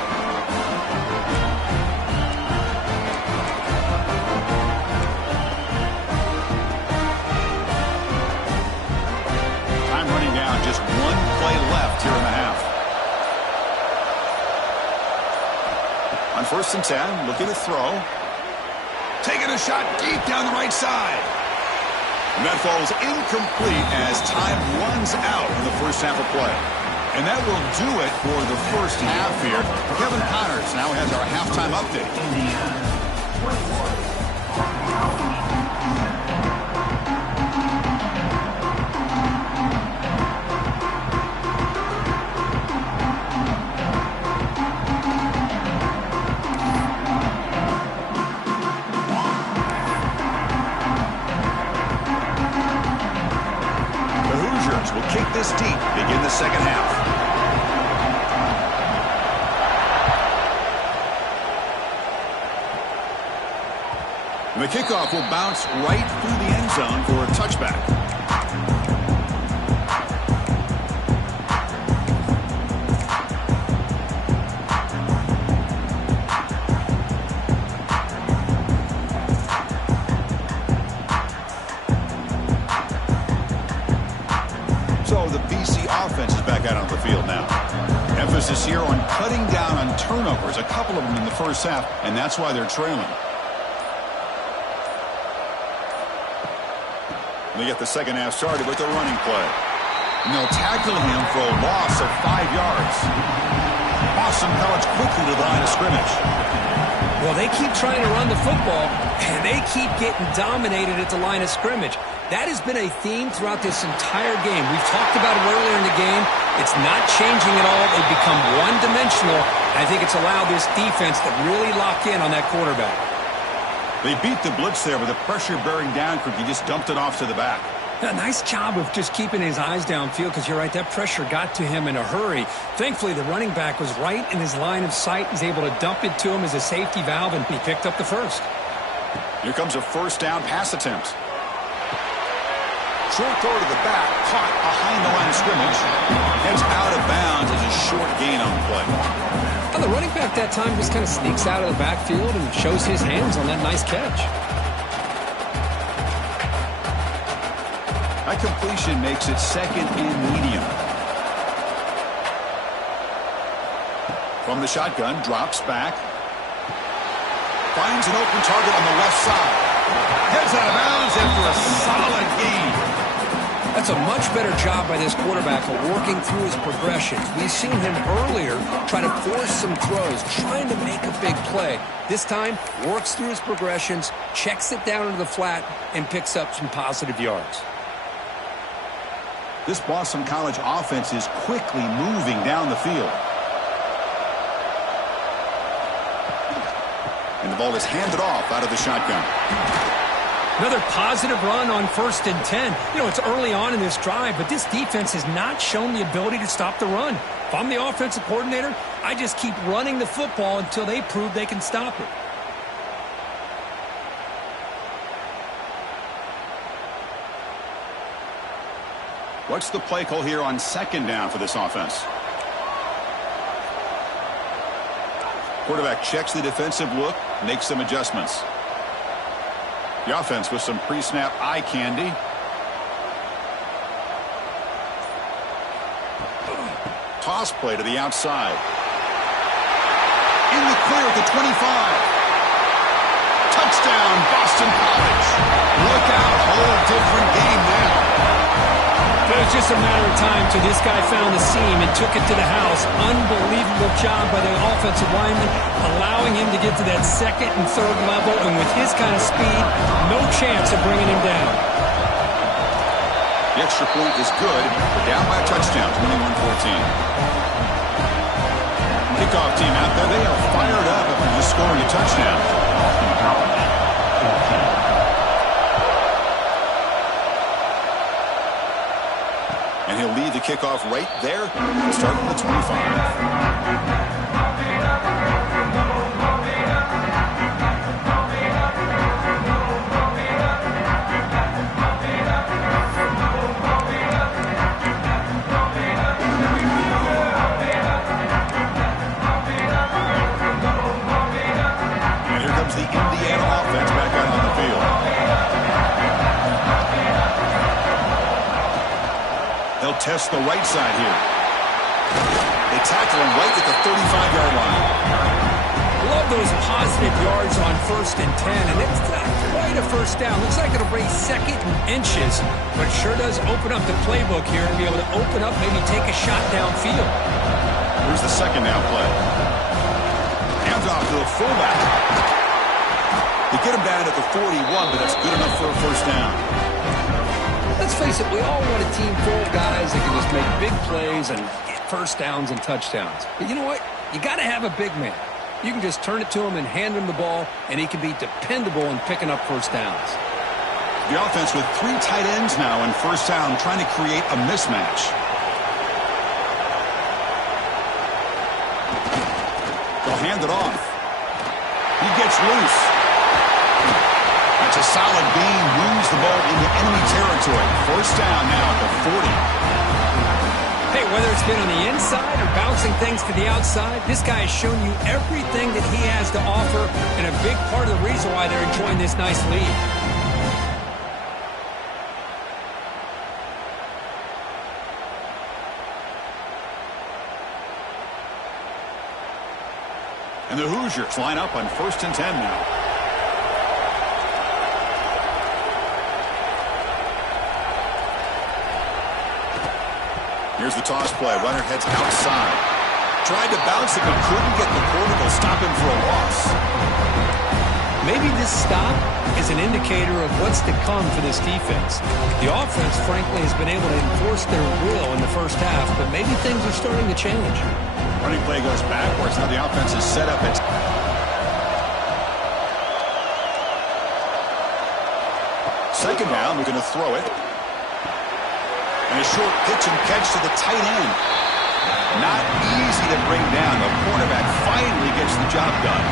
Time running down, just 1 play left here in the half. On 1st and 10, looking to throw. Taking a shot deep down the right side. And that falls incomplete as time runs out in the first half of play. And that will do it for the first half here. Kevin Connors now has our halftime update. Will kick this deep, begin the second half. And the kickoff will bounce right through the end zone for a touchback. Out on the field now. Emphasis here on cutting down on turnovers, a couple of them in the first half, and that's why they're trailing. And they get the second half started with a running play. And they'll tackle him for a loss of 5 yards. Boston College quickly to the line of scrimmage. Well, they keep trying to run the football, and they keep getting dominated at the line of scrimmage. That has been a theme throughout this entire game. We've talked about it earlier in the game. It's not changing at all. They've become one-dimensional. I think it's allowed this defense to really lock in on that quarterback. They beat the blitz there with the pressure bearing down. He just dumped it off to the back. A nice job of just keeping his eyes downfield, because you're right, that pressure got to him in a hurry. Thankfully, the running back was right in his line of sight. He's able to dump it to him as a safety valve, and he picked up the first. Here comes a first down pass attempt. Short throw to the back, caught behind the line of scrimmage. Heads out of bounds as a short gain on the play. Well, the running back that time just kind of sneaks out of the backfield and shows his hands on that nice catch. That completion makes it 2nd and medium. From the shotgun, drops back. Finds an open target on the left side. Heads out of bounds after a solid gain. That's a much better job by this quarterback of working through his progressions. We've seen him earlier try to force some throws, trying to make a big play. This time, works through his progressions, checks it down into the flat, and picks up some positive yards. This Boston College offense is quickly moving down the field. And The ball is handed off out of the shotgun. Another positive run on 1st and 10. You know, it's early on in this drive, but this defense has not shown the ability to stop the run. If I'm the offensive coordinator, I just keep running the football until they prove they can stop it. What's the play call here on 2nd down for this offense? Quarterback checks the defensive look, makes some adjustments. The offense with some pre-snap eye candy. Toss play to the outside. In the clear at the 25. Touchdown, Boston College. Look out, whole different game now. It was just a matter of time till this guy found the seam and took it to the house. Unbelievable job by the offensive lineman, allowing him to get to that 2nd and 3rd level, and with his kind of speed, no chance of bringing him down. The extra point is good. We're down by a touchdown, 21-14. Kickoff team out there, they are fired up after just scoring a touchdown. And he'll lead the kickoff right there. Start from the 25. The Indiana offense back out on the field. They'll test the right side here. They tackle him right at the 35-yard line. Love those positive yards on 1st and 10, and it's not quite a first down. Looks like it'll bring 2nd and inches, but it sure does open up the playbook here to be able to open up, maybe take a shot downfield. Here's the 2nd down play. Hands off to the fullback. They get him down at the 41, but that's good enough for a first down. Let's face it, we all want a team full of guys that can just make big plays and get first downs and touchdowns. But you know what? You got to have a big man. You can just turn it to him and hand him the ball, and he can be dependable in picking up first downs. The offense with 3 tight ends now in first down, trying to create a mismatch. They'll hand it off. He gets loose. That's a solid gain. Moves the ball into enemy territory. First down now at the 40. Hey, whether it's been on the inside or bouncing things to the outside, this guy has shown you everything that he has to offer, and a big part of the reason why they're enjoying this nice lead. And the Hoosiers line up on 1st and 10 now. Here's the toss play. Runner heads outside. Tried to bounce it, but couldn't get the quarterback to stop him for a loss. Maybe this stop is an indicator of what's to come for this defense. The offense, frankly, has been able to enforce their will in the first half, but maybe things are starting to change. Running play goes backwards. Now the offense is set up. It's second down. We're going to throw it. And a short pitch and catch to the tight end. Not easy to bring down. The cornerback finally gets the job done.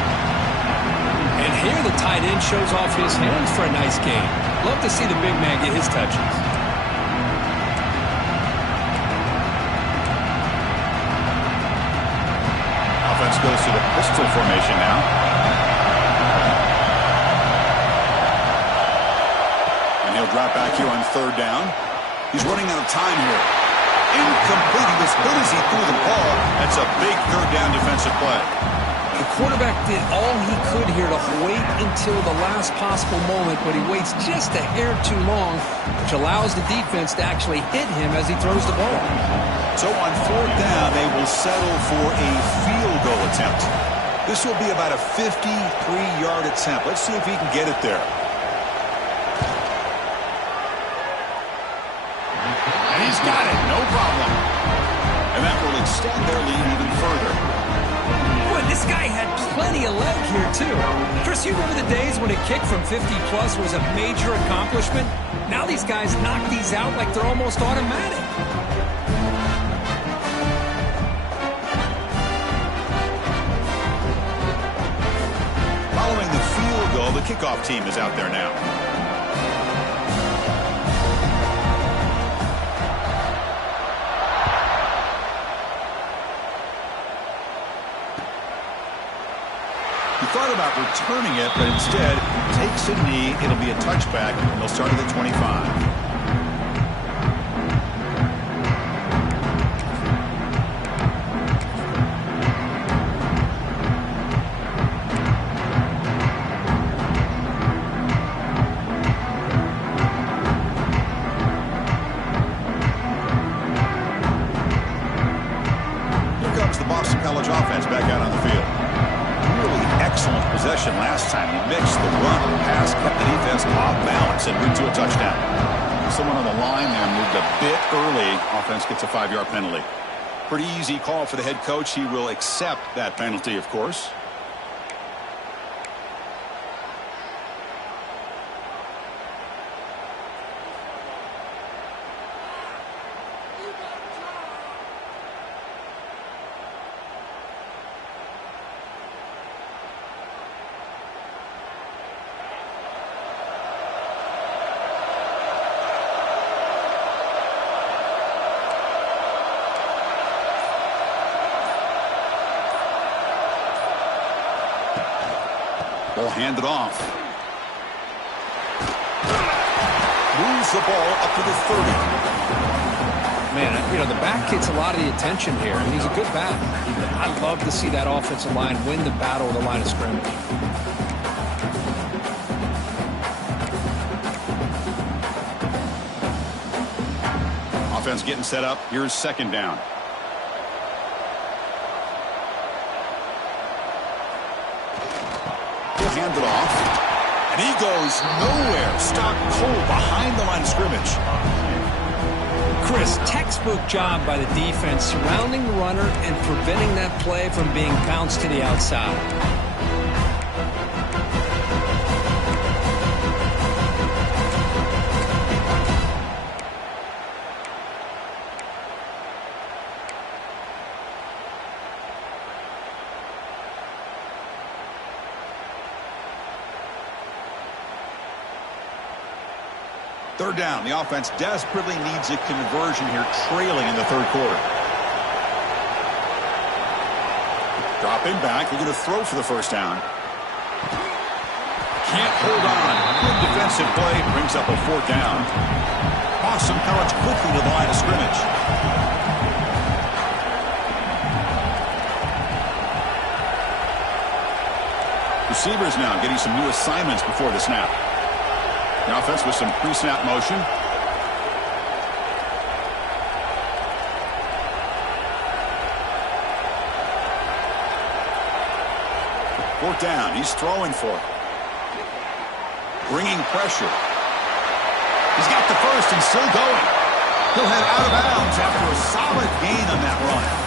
And here the tight end shows off his hands for a nice gain. Love to see the big man get his touches. Offense goes to the pistol formation now. And he'll drop back here on 3rd down. He's running out of time here. Incomplete. He was good as he threw the ball. That's a big 3rd down defensive play. The quarterback did all he could here to wait until the last possible moment, but he waits just a hair too long, which allows the defense to actually hit him as he throws the ball. So on 4th down, they will settle for a field goal attempt. This will be about a 53-yard attempt. Let's see if he can get it there. And he's got it, no problem. And that will extend their lead even further. Boy, This guy had plenty of leg here, too. Chris, you remember the days when a kick from 50-plus was a major accomplishment? Now these guys knock these out like they're almost automatic. Following the field goal, the kickoff team is out there now. He thought about returning it, but instead takes a knee. It'll be a touchback, and they'll start at the 25. Last time he mixed the run and pass, kept the defense off balance, and moved to a touchdown. Someone on the line there moved a bit early. Offense gets a 5-yard penalty. Pretty easy call for the head coach. He will accept that penalty, of course. They'll hand it off. Moves the ball up to the 30. Man, you know, the back gets a lot of the attention here, and he's a good back. I love to see that offensive line win the battle of the line of scrimmage. Offense getting set up. Here's second down. Hand it off, and he goes nowhere. Stopped cold behind the line of scrimmage. Chris, textbook job by the defense surrounding the runner and preventing that play from being bounced to the outside. Third down. The offense desperately needs a conversion here, trailing in the third quarter. Dropping back. They're going to throw for the first down. Can't hold on. Good defensive play. Brings up a fourth down. Boston College quickly to the line of scrimmage. Receivers now getting some new assignments before the snap. The offense with some pre-snap motion. Fourth down. He's throwing for it. Bringing pressure. He's got the first and still going. He'll head out of bounds after a solid gain on that run.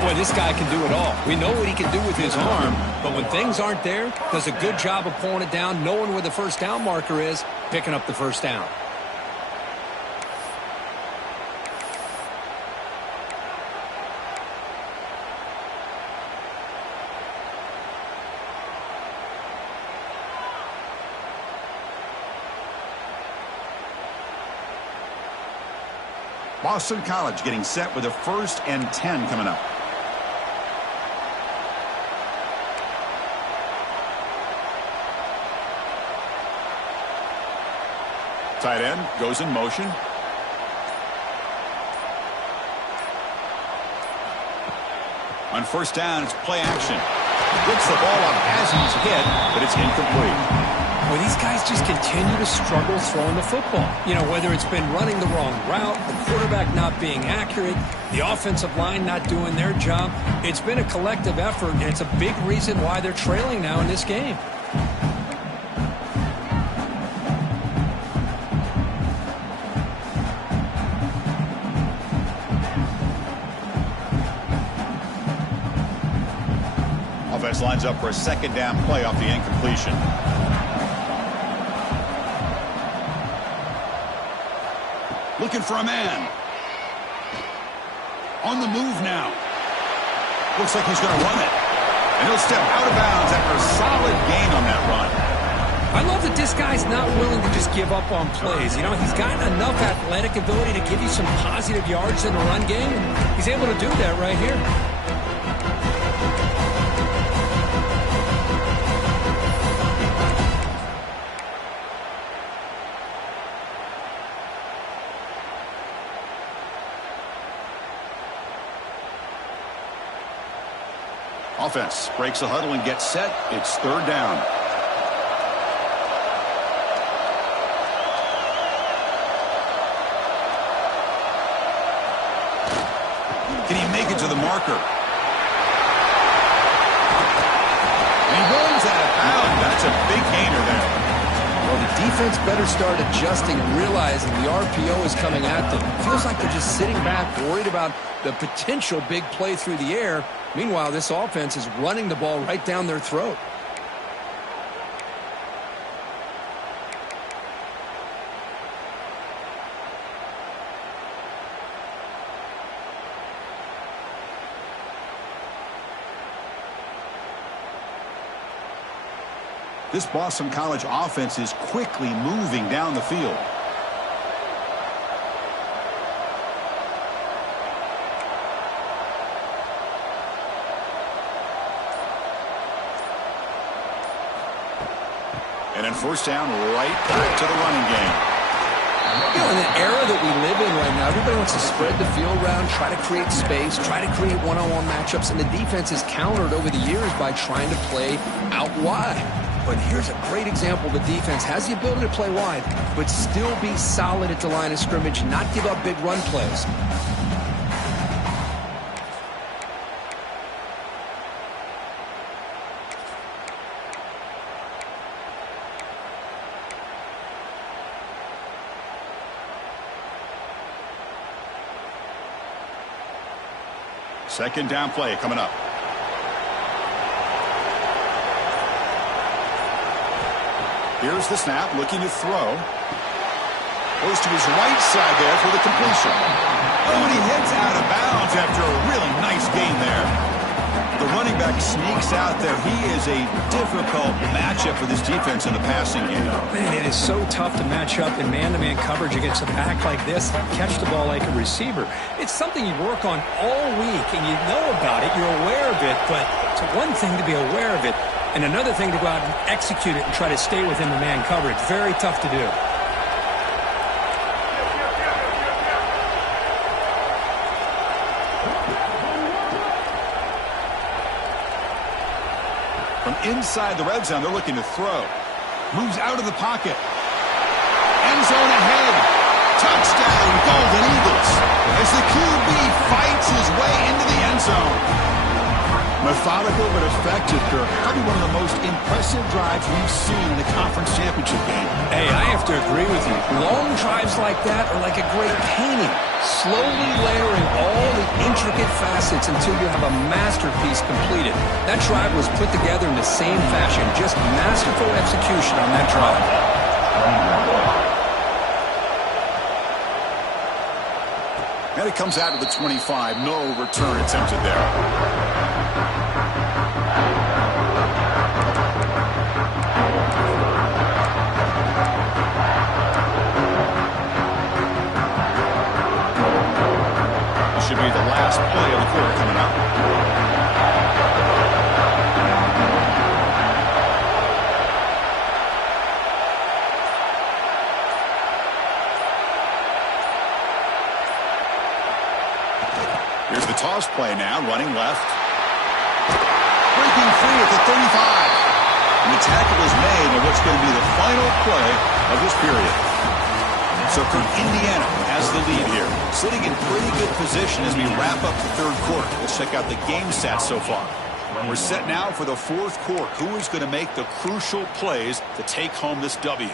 Boy, this guy can do it all. We know what he can do with his arm, but when things aren't there, does a good job of pulling it down, knowing where the first down marker is, picking up the first down. Boston College getting set with a 1st and 10 coming up. Tight end goes in motion. On first down, it's play action. Gets the ball up as he's hit, but it's incomplete. Well, these guys just continue to struggle throwing the football. You know, whether it's been running the wrong route, the quarterback not being accurate, the offensive line not doing their job. It's been a collective effort, and it's a big reason why they're trailing now in this game. defense lines up for a second down play off the incompletion. Looking for a man. On the move now. Looks like he's going to run it. And he'll step out of bounds after a solid gain on that run. I love that this guy's not willing to just give up on plays. You know, he's got enough athletic ability to give you some positive yards in the run game, and he's able to do that right here. Offense breaks the huddle and gets set. It's third down. Can he make it to the marker? And he runs out of bounds. That's a big gainer there. Well, the defense better start adjusting and realizing the RPO is coming at them. It feels like they're just sitting back, worried about the potential big play through the air. Meanwhile, this offense is running the ball right down their throat. This Boston College offense is quickly moving down the field. And then first down, right back to the running game. You know, in the era that we live in right now, everybody wants to spread the field around, try to create space, try to create one-on-one matchups, and the defense is countered over the years by trying to play out wide. But here's a great example. The defense has the ability to play wide, but still be solid at the line of scrimmage, not give up big run plays. Second down play coming up. Here's the snap, looking to throw. Goes to his right side there for the completion. Oh, and he heads out of bounds after a really nice gain there. The running back sneaks out there. He is a difficult matchup for this defense in the passing game. Man, it is so tough to match up in man-to-man coverage against a back like this and catch the ball like a receiver. It's something you work on all week, and you know about it. You're aware of it, but it's one thing to be aware of it, and another thing to go out and execute it and try to stay within the man coverage. Very tough to do. From inside the red zone, they're looking to throw. Moves out of the pocket. End zone ahead. Touchdown, Golden Eagles. As the QB fights his way into the end zone. Methodical but effective, Kirk. Probably one of the most impressive drives we've seen in the conference championship game. Hey, I have to agree with you. Long drives like that are like a great painting. Slowly layering all the intricate facets until you have a masterpiece completed. That drive was put together in the same fashion. Just masterful execution on that drive. And it comes out to the 25. No return attempted there. Should be the last play of the quarter coming up. Here's the toss play now, running left. Breaking free at the 35. And the tackle is made on what's going to be the final play of this period. So for Indiana has the lead here. Sitting in pretty good position as we wrap up the third quarter. Let's check out the game stats so far. We're set now for the fourth quarter. Who is going to make the crucial plays to take home this W?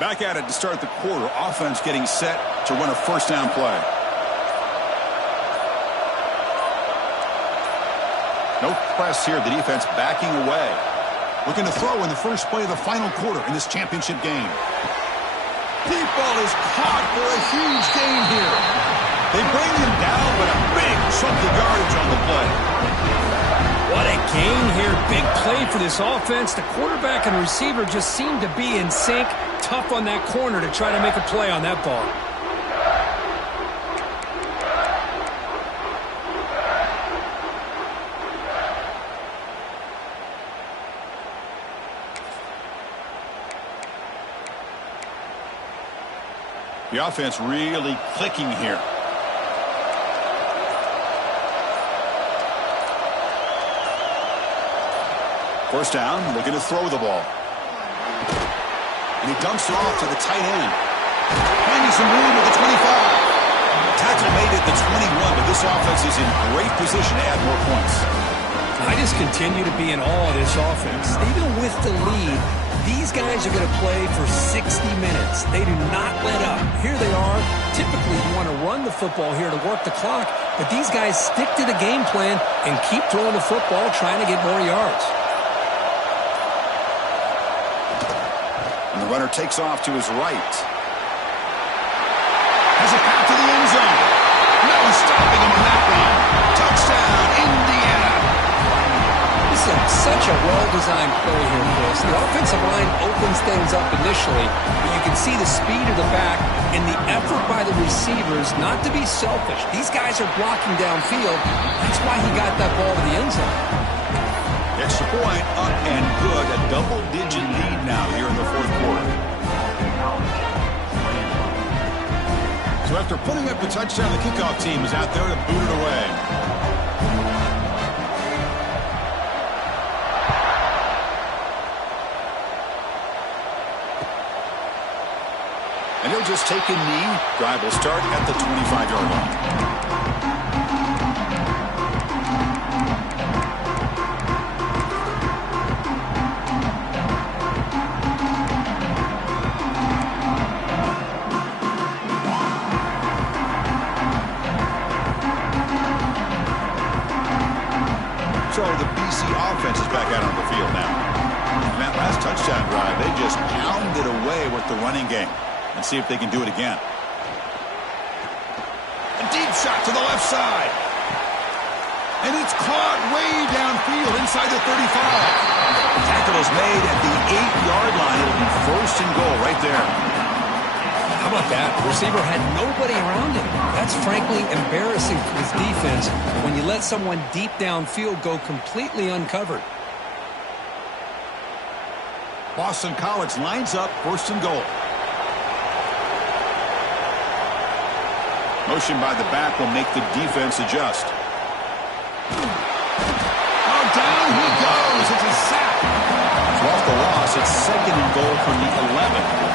Back at it to start the quarter. Offense getting set to run a first down play. No press here. The defense backing away. Looking to throw in the first play of the final quarter in this championship game. Deep ball is caught for a huge gain here. They bring him down, but a big chunk of yardage on the play. What a gain here. Big play for this offense. The quarterback and receiver just seem to be in sync. Tough on that corner to try to make a play on that ball. The offense really clicking here. First down, looking to throw the ball. And he dumps it off to the tight end. Finding some room at the 25. Tackle made it the 21, but this offense is in great position to add more points. I just continue to be in awe of this offense. Even with the lead, these guys are going to play for 60 minutes. They do not let up. Here they are. Typically, you want to run the football here to work the clock, but these guys stick to the game plan and keep throwing the football, trying to get more yards. And the runner takes off to his right. Has a path to the end zone. No stopping him on that one. Touchdown, Indiana. This is such a well-designed play here, Chris. The offensive line opens things up initially, but you can see the speed of the back and the effort by the receivers not to be selfish. These guys are blocking downfield. That's why he got that ball to the end zone. Extra point up and good. A double-digit lead now here in the fourth quarter. So after putting up the touchdown, the kickoff team is out there to boot it away. And he'll just take a knee. Drive will start at the 25-yard line. So the BC offense is back out on the field now. In that last touchdown drive, they just pounded away with the running game. And see if they can do it again. A deep shot to the left side. And it's caught way downfield inside the 35. Tackle is made at the 8-yard line. It'll be first and goal right there. How about that? The receiver had nobody around him. That's frankly embarrassing for his defense when you let someone deep downfield go completely uncovered. Boston College lines up first and goal. Motion by the back will make the defense adjust. Oh, down he goes. It's a sack. So off the loss, it's second and goal from the 11.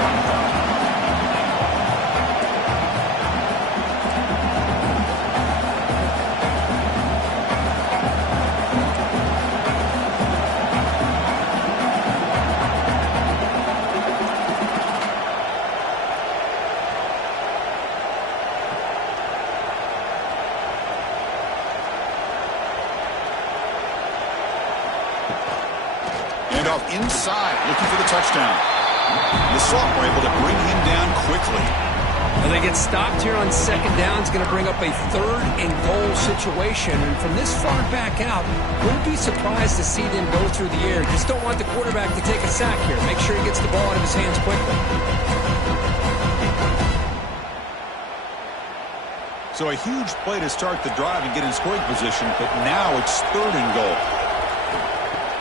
Inside, looking for the touchdown. The Sophomore able to bring him down quickly. Well, they get stopped here on second down. It's going to bring up a third and goal situation. And from this far back out, wouldn't be surprised to see them go through the air. Just don't want the quarterback to take a sack here. Make sure he gets the ball out of his hands quickly. So a huge play to start the drive and get in scoring position, but now it's third and goal.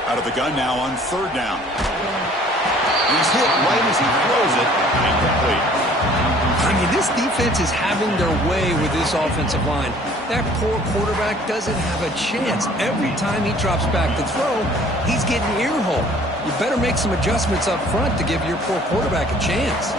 Out of the gun now on third down. He's hit right as he throws it. Incomplete. I mean, this defense is having their way with this offensive line. That poor quarterback doesn't have a chance. Every time he drops back to throw, he's getting earholed. You better make some adjustments up front to give your poor quarterback a chance.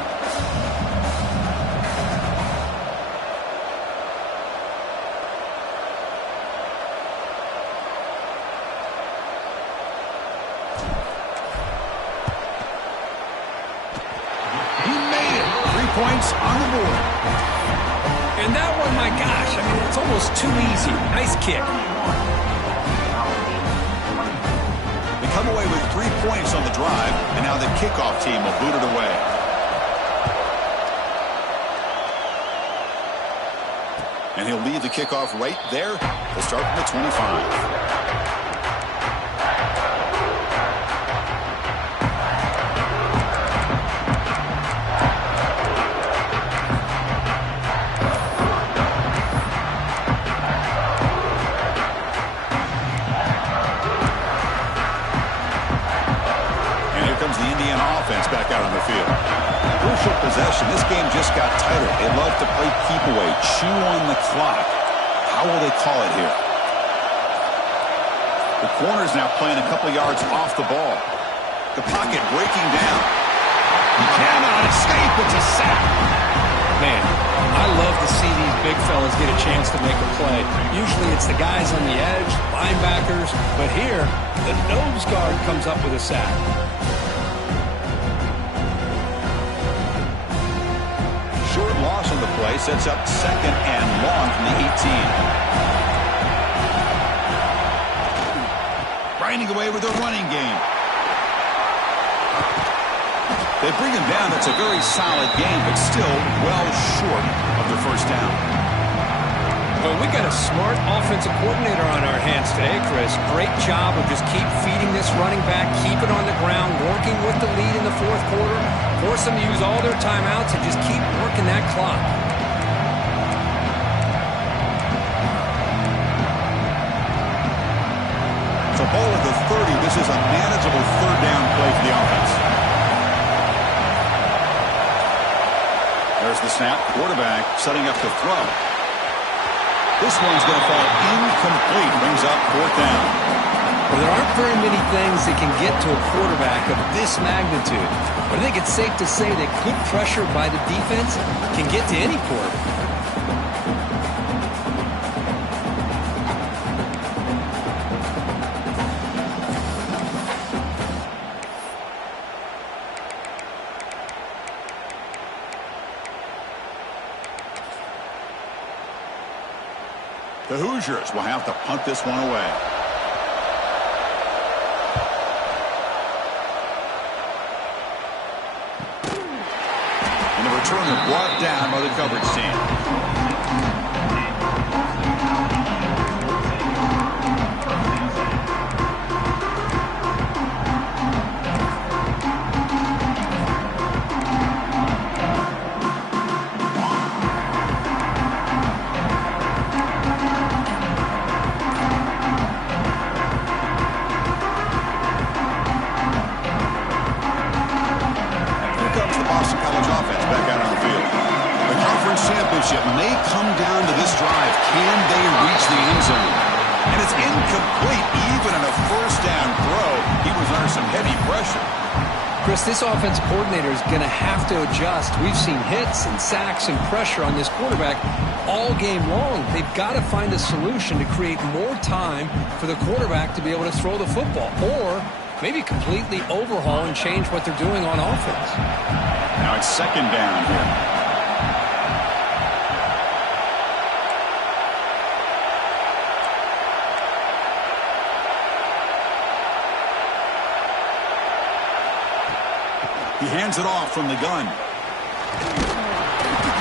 And that one, my gosh, I mean, it's almost too easy. Nice kick. They come away with 3 points on the drive, and now the kickoff team will boot it away. And he'll leave the kickoff right there. They'll start from the 25. Offense back out on the field. Crucial possession. This game just got tighter. They love to play keep away, chew on the clock. How will they call it here? The corner's now playing a couple yards off the ball. The pocket breaking down. He cannot escape. It's a sack. Man, I love to see these big fellas get a chance to make a play. Usually it's the guys on the edge, linebackers, but here, the nose guard comes up with a sack. Short loss on the play sets up 2nd and long from the 18. Grinding away with a running game. They bring him down. That's a very solid game, but still well short of the first down. Well, we got a smart offensive coordinator on our hands today, Chris. Great job of just keep feeding this running back, keep it on the ground, working with the lead in the 4th quarter, force them to use all their timeouts and just keep working that clock. So ball at the 30. This is a manageable 3rd down play for the offense. There's the snap. Quarterback setting up to throw. This one's going to fall incomplete. Brings up 4th down. Well, there aren't very many things that can get to a quarterback of this magnitude. But I think it's safe to say that good pressure by the defense can get to any quarterback. The Hoosiers will have to punt this one away. And the returner brought down by the coverage team. May come down to this drive. Can they reach the end zone? And it's incomplete. Even on a 1st down throw, he was under some heavy pressure. Chris, this offense coordinator is going to have to adjust. We've seen hits and sacks and pressure on this quarterback all game long. They've got to find a solution to create more time for the quarterback to be able to throw the football, or maybe completely overhaul and change what they're doing on offense. Now it's 2nd down here. He hands it off from the gun.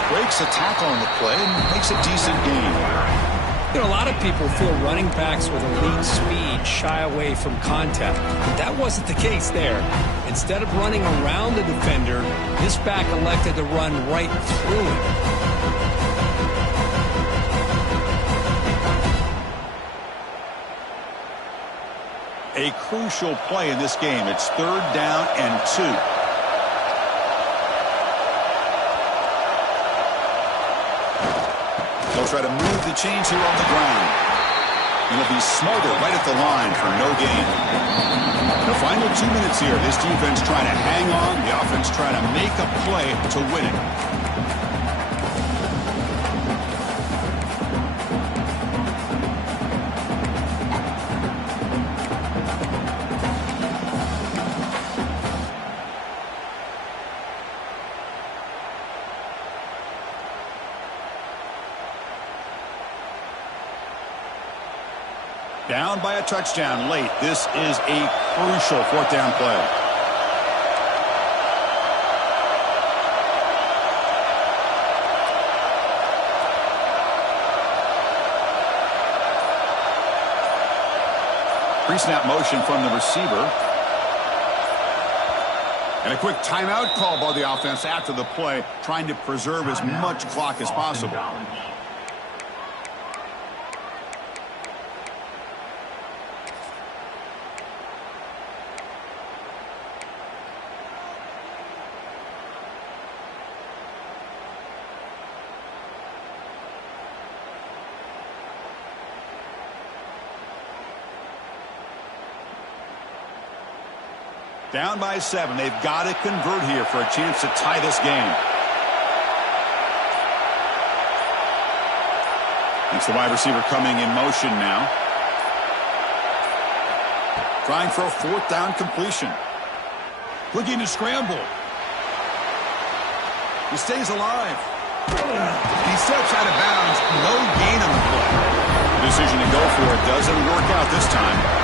Breaks a tackle on the play and makes a decent gain. You know, a lot of people feel running backs with elite speed shy away from contact. But that wasn't the case there. Instead of running around the defender, this back elected to run right through him. A crucial play in this game. It's 3rd down and 2. They'll try to move the chains here on the ground. And it'll be smothered right at the line for no gain. The final 2 minutes here. This defense trying to hang on. The offense trying to make a play to win it. Down by a touchdown late. This is a crucial fourth down play. Pre-snap motion from the receiver. And a quick timeout call by the offense after the play, trying to preserve as much clock as possible. Down by 7. They've got to convert here for a chance to tie this game. It's the wide receiver coming in motion now. Trying for a fourth down completion. Looking to scramble. He stays alive. He steps out of bounds. No gain on the play. The decision to go for it doesn't work out this time.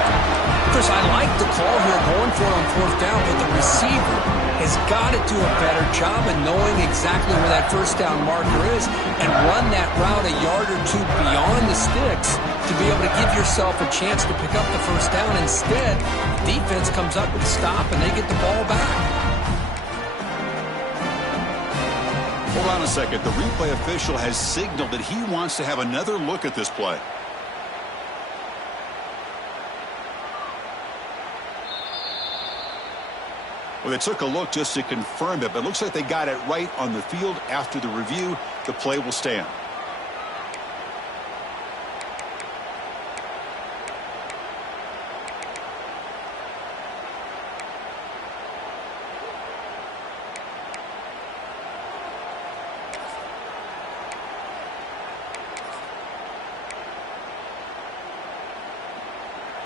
Chris, I like the call here going for it on fourth down, but the receiver has got to do a better job of knowing exactly where that first down marker is and run that route a yard or two beyond the sticks to be able to give yourself a chance to pick up the first down. Instead, the defense comes up with a stop and they get the ball back. Hold on a second. The replay official has signaled that he wants to have another look at this play. Well, they took a look just to confirm it, but it looks like they got it right on the field. After the review, the play will stand.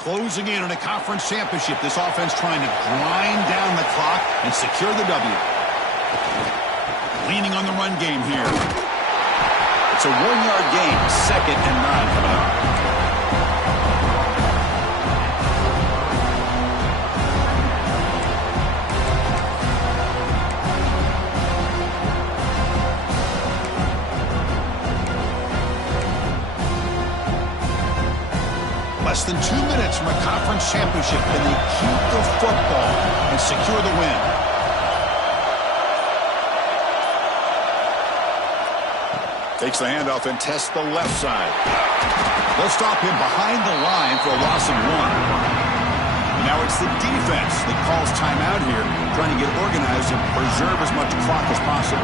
Closing in on a conference championship, this offense trying to grind down the clock and secure the W. Leaning on the run game here. It's a 1-yard gain, 2nd and 9 coming up. Less than 2 minutes from a conference championship. Can they keep the football and secure the win? Takes the handoff and tests the left side. They'll stop him behind the line for a loss of 1. And now it's the defense that calls timeout here, trying to get organized and preserve as much clock as possible.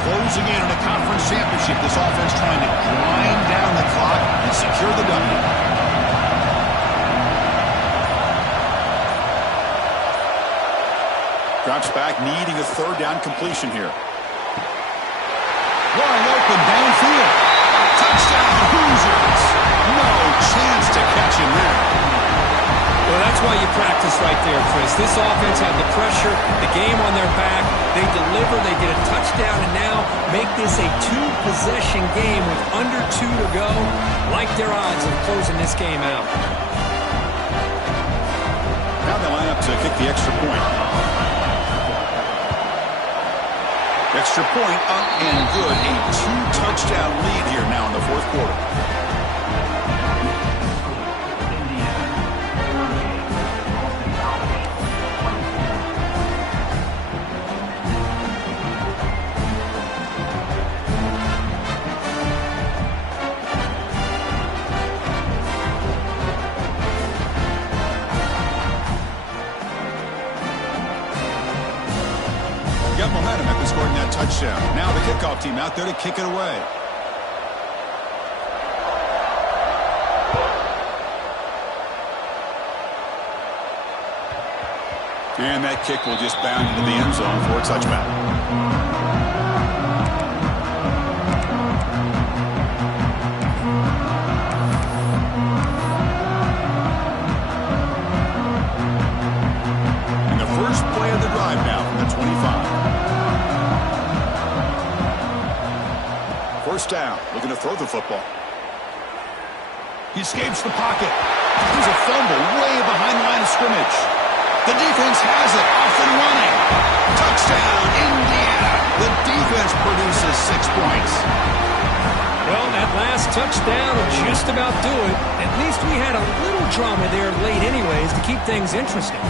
Closing in on a conference championship, this offense trying to grind down the clock and secure the W. Drops back, needing a third down completion here. Wide open downfield. Touchdown, Hoosiers. No chance to catch him there. Well, that's why you practice right there, Chris. This offense had the pressure, the game on their back. They deliver, they get a touchdown, and now make this a 2-possession game with under 2 to go. Like their odds of closing this game out. Now they line up to kick the extra point. Extra point up and good. A 2-touchdown lead here now in the fourth quarter. Got momentum after scoring that touchdown. Now the kickoff team out there to kick it away. And that kick will just bound into the end zone for a touchback. first down, looking to throw the football. He escapes the pocket. There's a fumble way behind the line of scrimmage. The defense has it, off and running. Touchdown, Indiana. The defense produces 6 points. Well, that last touchdown will just about do it. At least we had a little drama there late anyways to keep things interesting.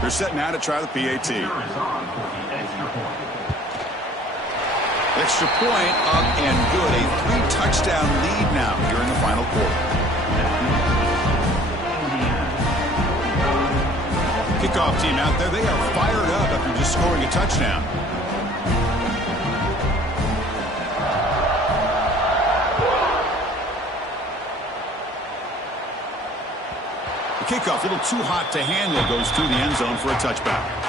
They're set now to try the PAT. Extra point up and good. A 3-touchdown lead now here in the final quarter. Kickoff team out there. They are fired up after just scoring a touchdown. The kickoff, a little too hot to handle, goes through the end zone for a touchback.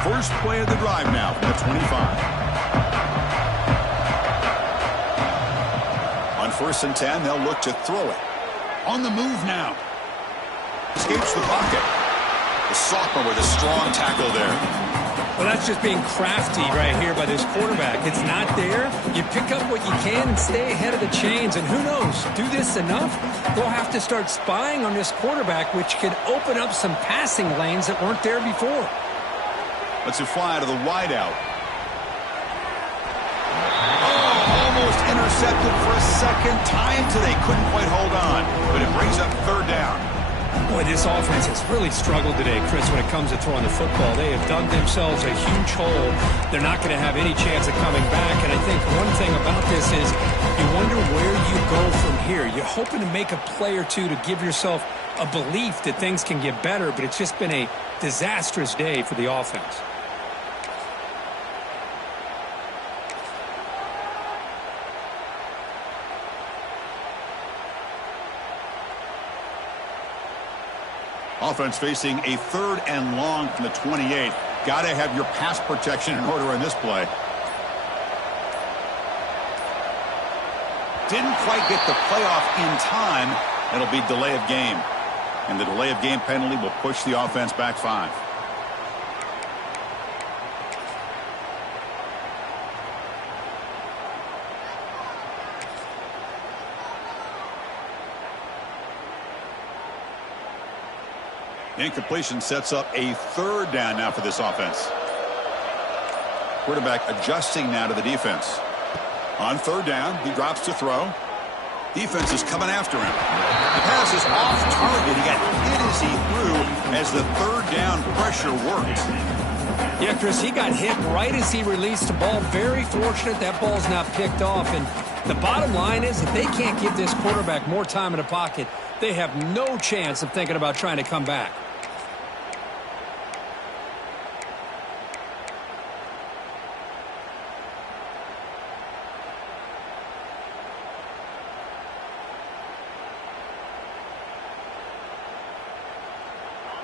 First play of the drive now from the 25. On 1st and 10, they'll look to throw it. On the move now. Escapes the pocket. The sophomore with a strong tackle there. Well, that's just being crafty right here by this quarterback. It's not there. You pick up what you can and stay ahead of the chains. And who knows, do this enough, they'll have to start spying on this quarterback, which could open up some passing lanes that weren't there before. Let's it fly out of the wideout. Oh, almost intercepted for a second time today. Couldn't quite hold on, but it brings up 3rd down. Boy, this offense has really struggled today, Chris, when it comes to throwing the football. They have dug themselves a huge hole. They're not going to have any chance of coming back. And I think one thing about this is you wonder where you go from here. You're hoping to make a play or two to give yourself a belief that things can get better, but it's just been a disastrous day for the offense. Offense facing a 3rd and long from the 28. Got to have your pass protection in order on this play. Didn't quite get the playoff in time. It'll be delay of game. And the delay of game penalty will push the offense back 5. Incompletion sets up a 3rd down now for this offense. Quarterback adjusting now to the defense. On 3rd down, he drops to throw. Defense is coming after him. The pass is off target. He got hit as he threw as the 3rd down pressure worked. Yeah, Chris, he got hit right as he released the ball. Very fortunate that ball's not picked off. And the bottom line is if they can't give this quarterback more time in the pocket, they have no chance of thinking about trying to come back.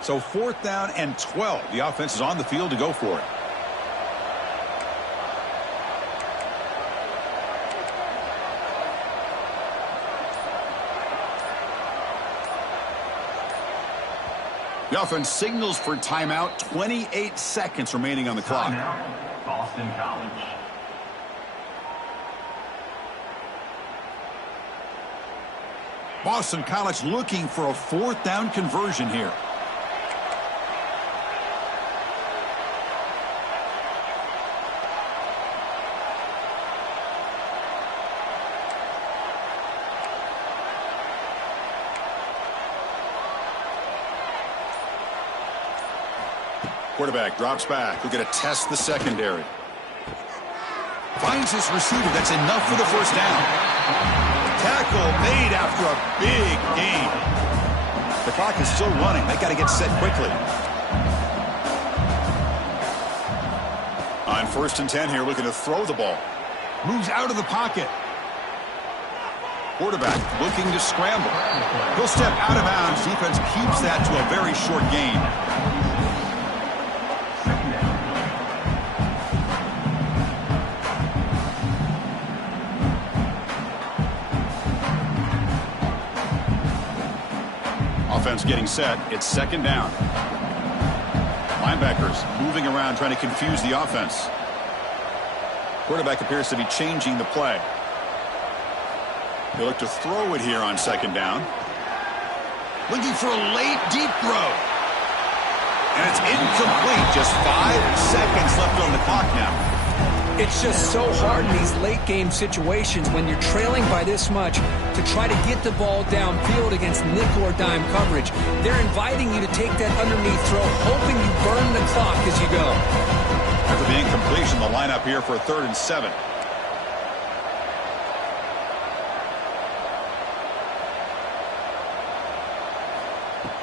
So 4th down and 12. The offense is on the field to go for it. The offense signals for timeout. 28 seconds remaining on the clock. Timeout, Boston College. Boston College looking for a 4th down conversion here. Quarterback drops back. We're going to test the secondary. Finds his receiver. That's enough for the 1st down. Tackle made after a big gain. The clock is still running. They got to get set quickly. On 1st and 10 here, looking to throw the ball. Moves out of the pocket. Quarterback looking to scramble. He'll step out of bounds. Defense keeps that to a very short gain. Offense getting set. It's second down. Linebackers moving around trying to confuse the offense. Quarterback appears to be changing the play. They look to throw it here on second down. Looking for a late deep throw. And it's incomplete. Just 5 seconds left on the clock now. It's just so hard in these late game situations when you're trailing by this much to try to get the ball downfield against nickel or dime coverage. They're inviting you to take that underneath throw, hoping you burn the clock as you go. After the incompletion, the lineup here for a 3rd and 7.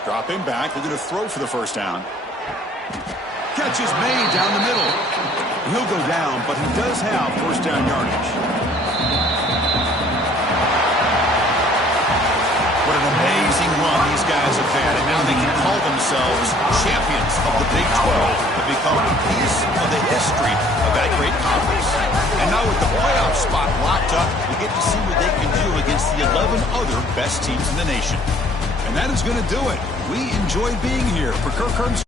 Dropping back, looking to throw for the first down. Catch is made down the middle. He'll go down, but he does have first down yardage. What an amazing run these guys have had, and now they can call themselves champions of the Big 12 and become a piece of the history of that great conference. And now with the playoff spot locked up, we get to see what they can do against the 11 other best teams in the nation. And that is going to do it. We enjoyed being here. For Kirk Herbstreit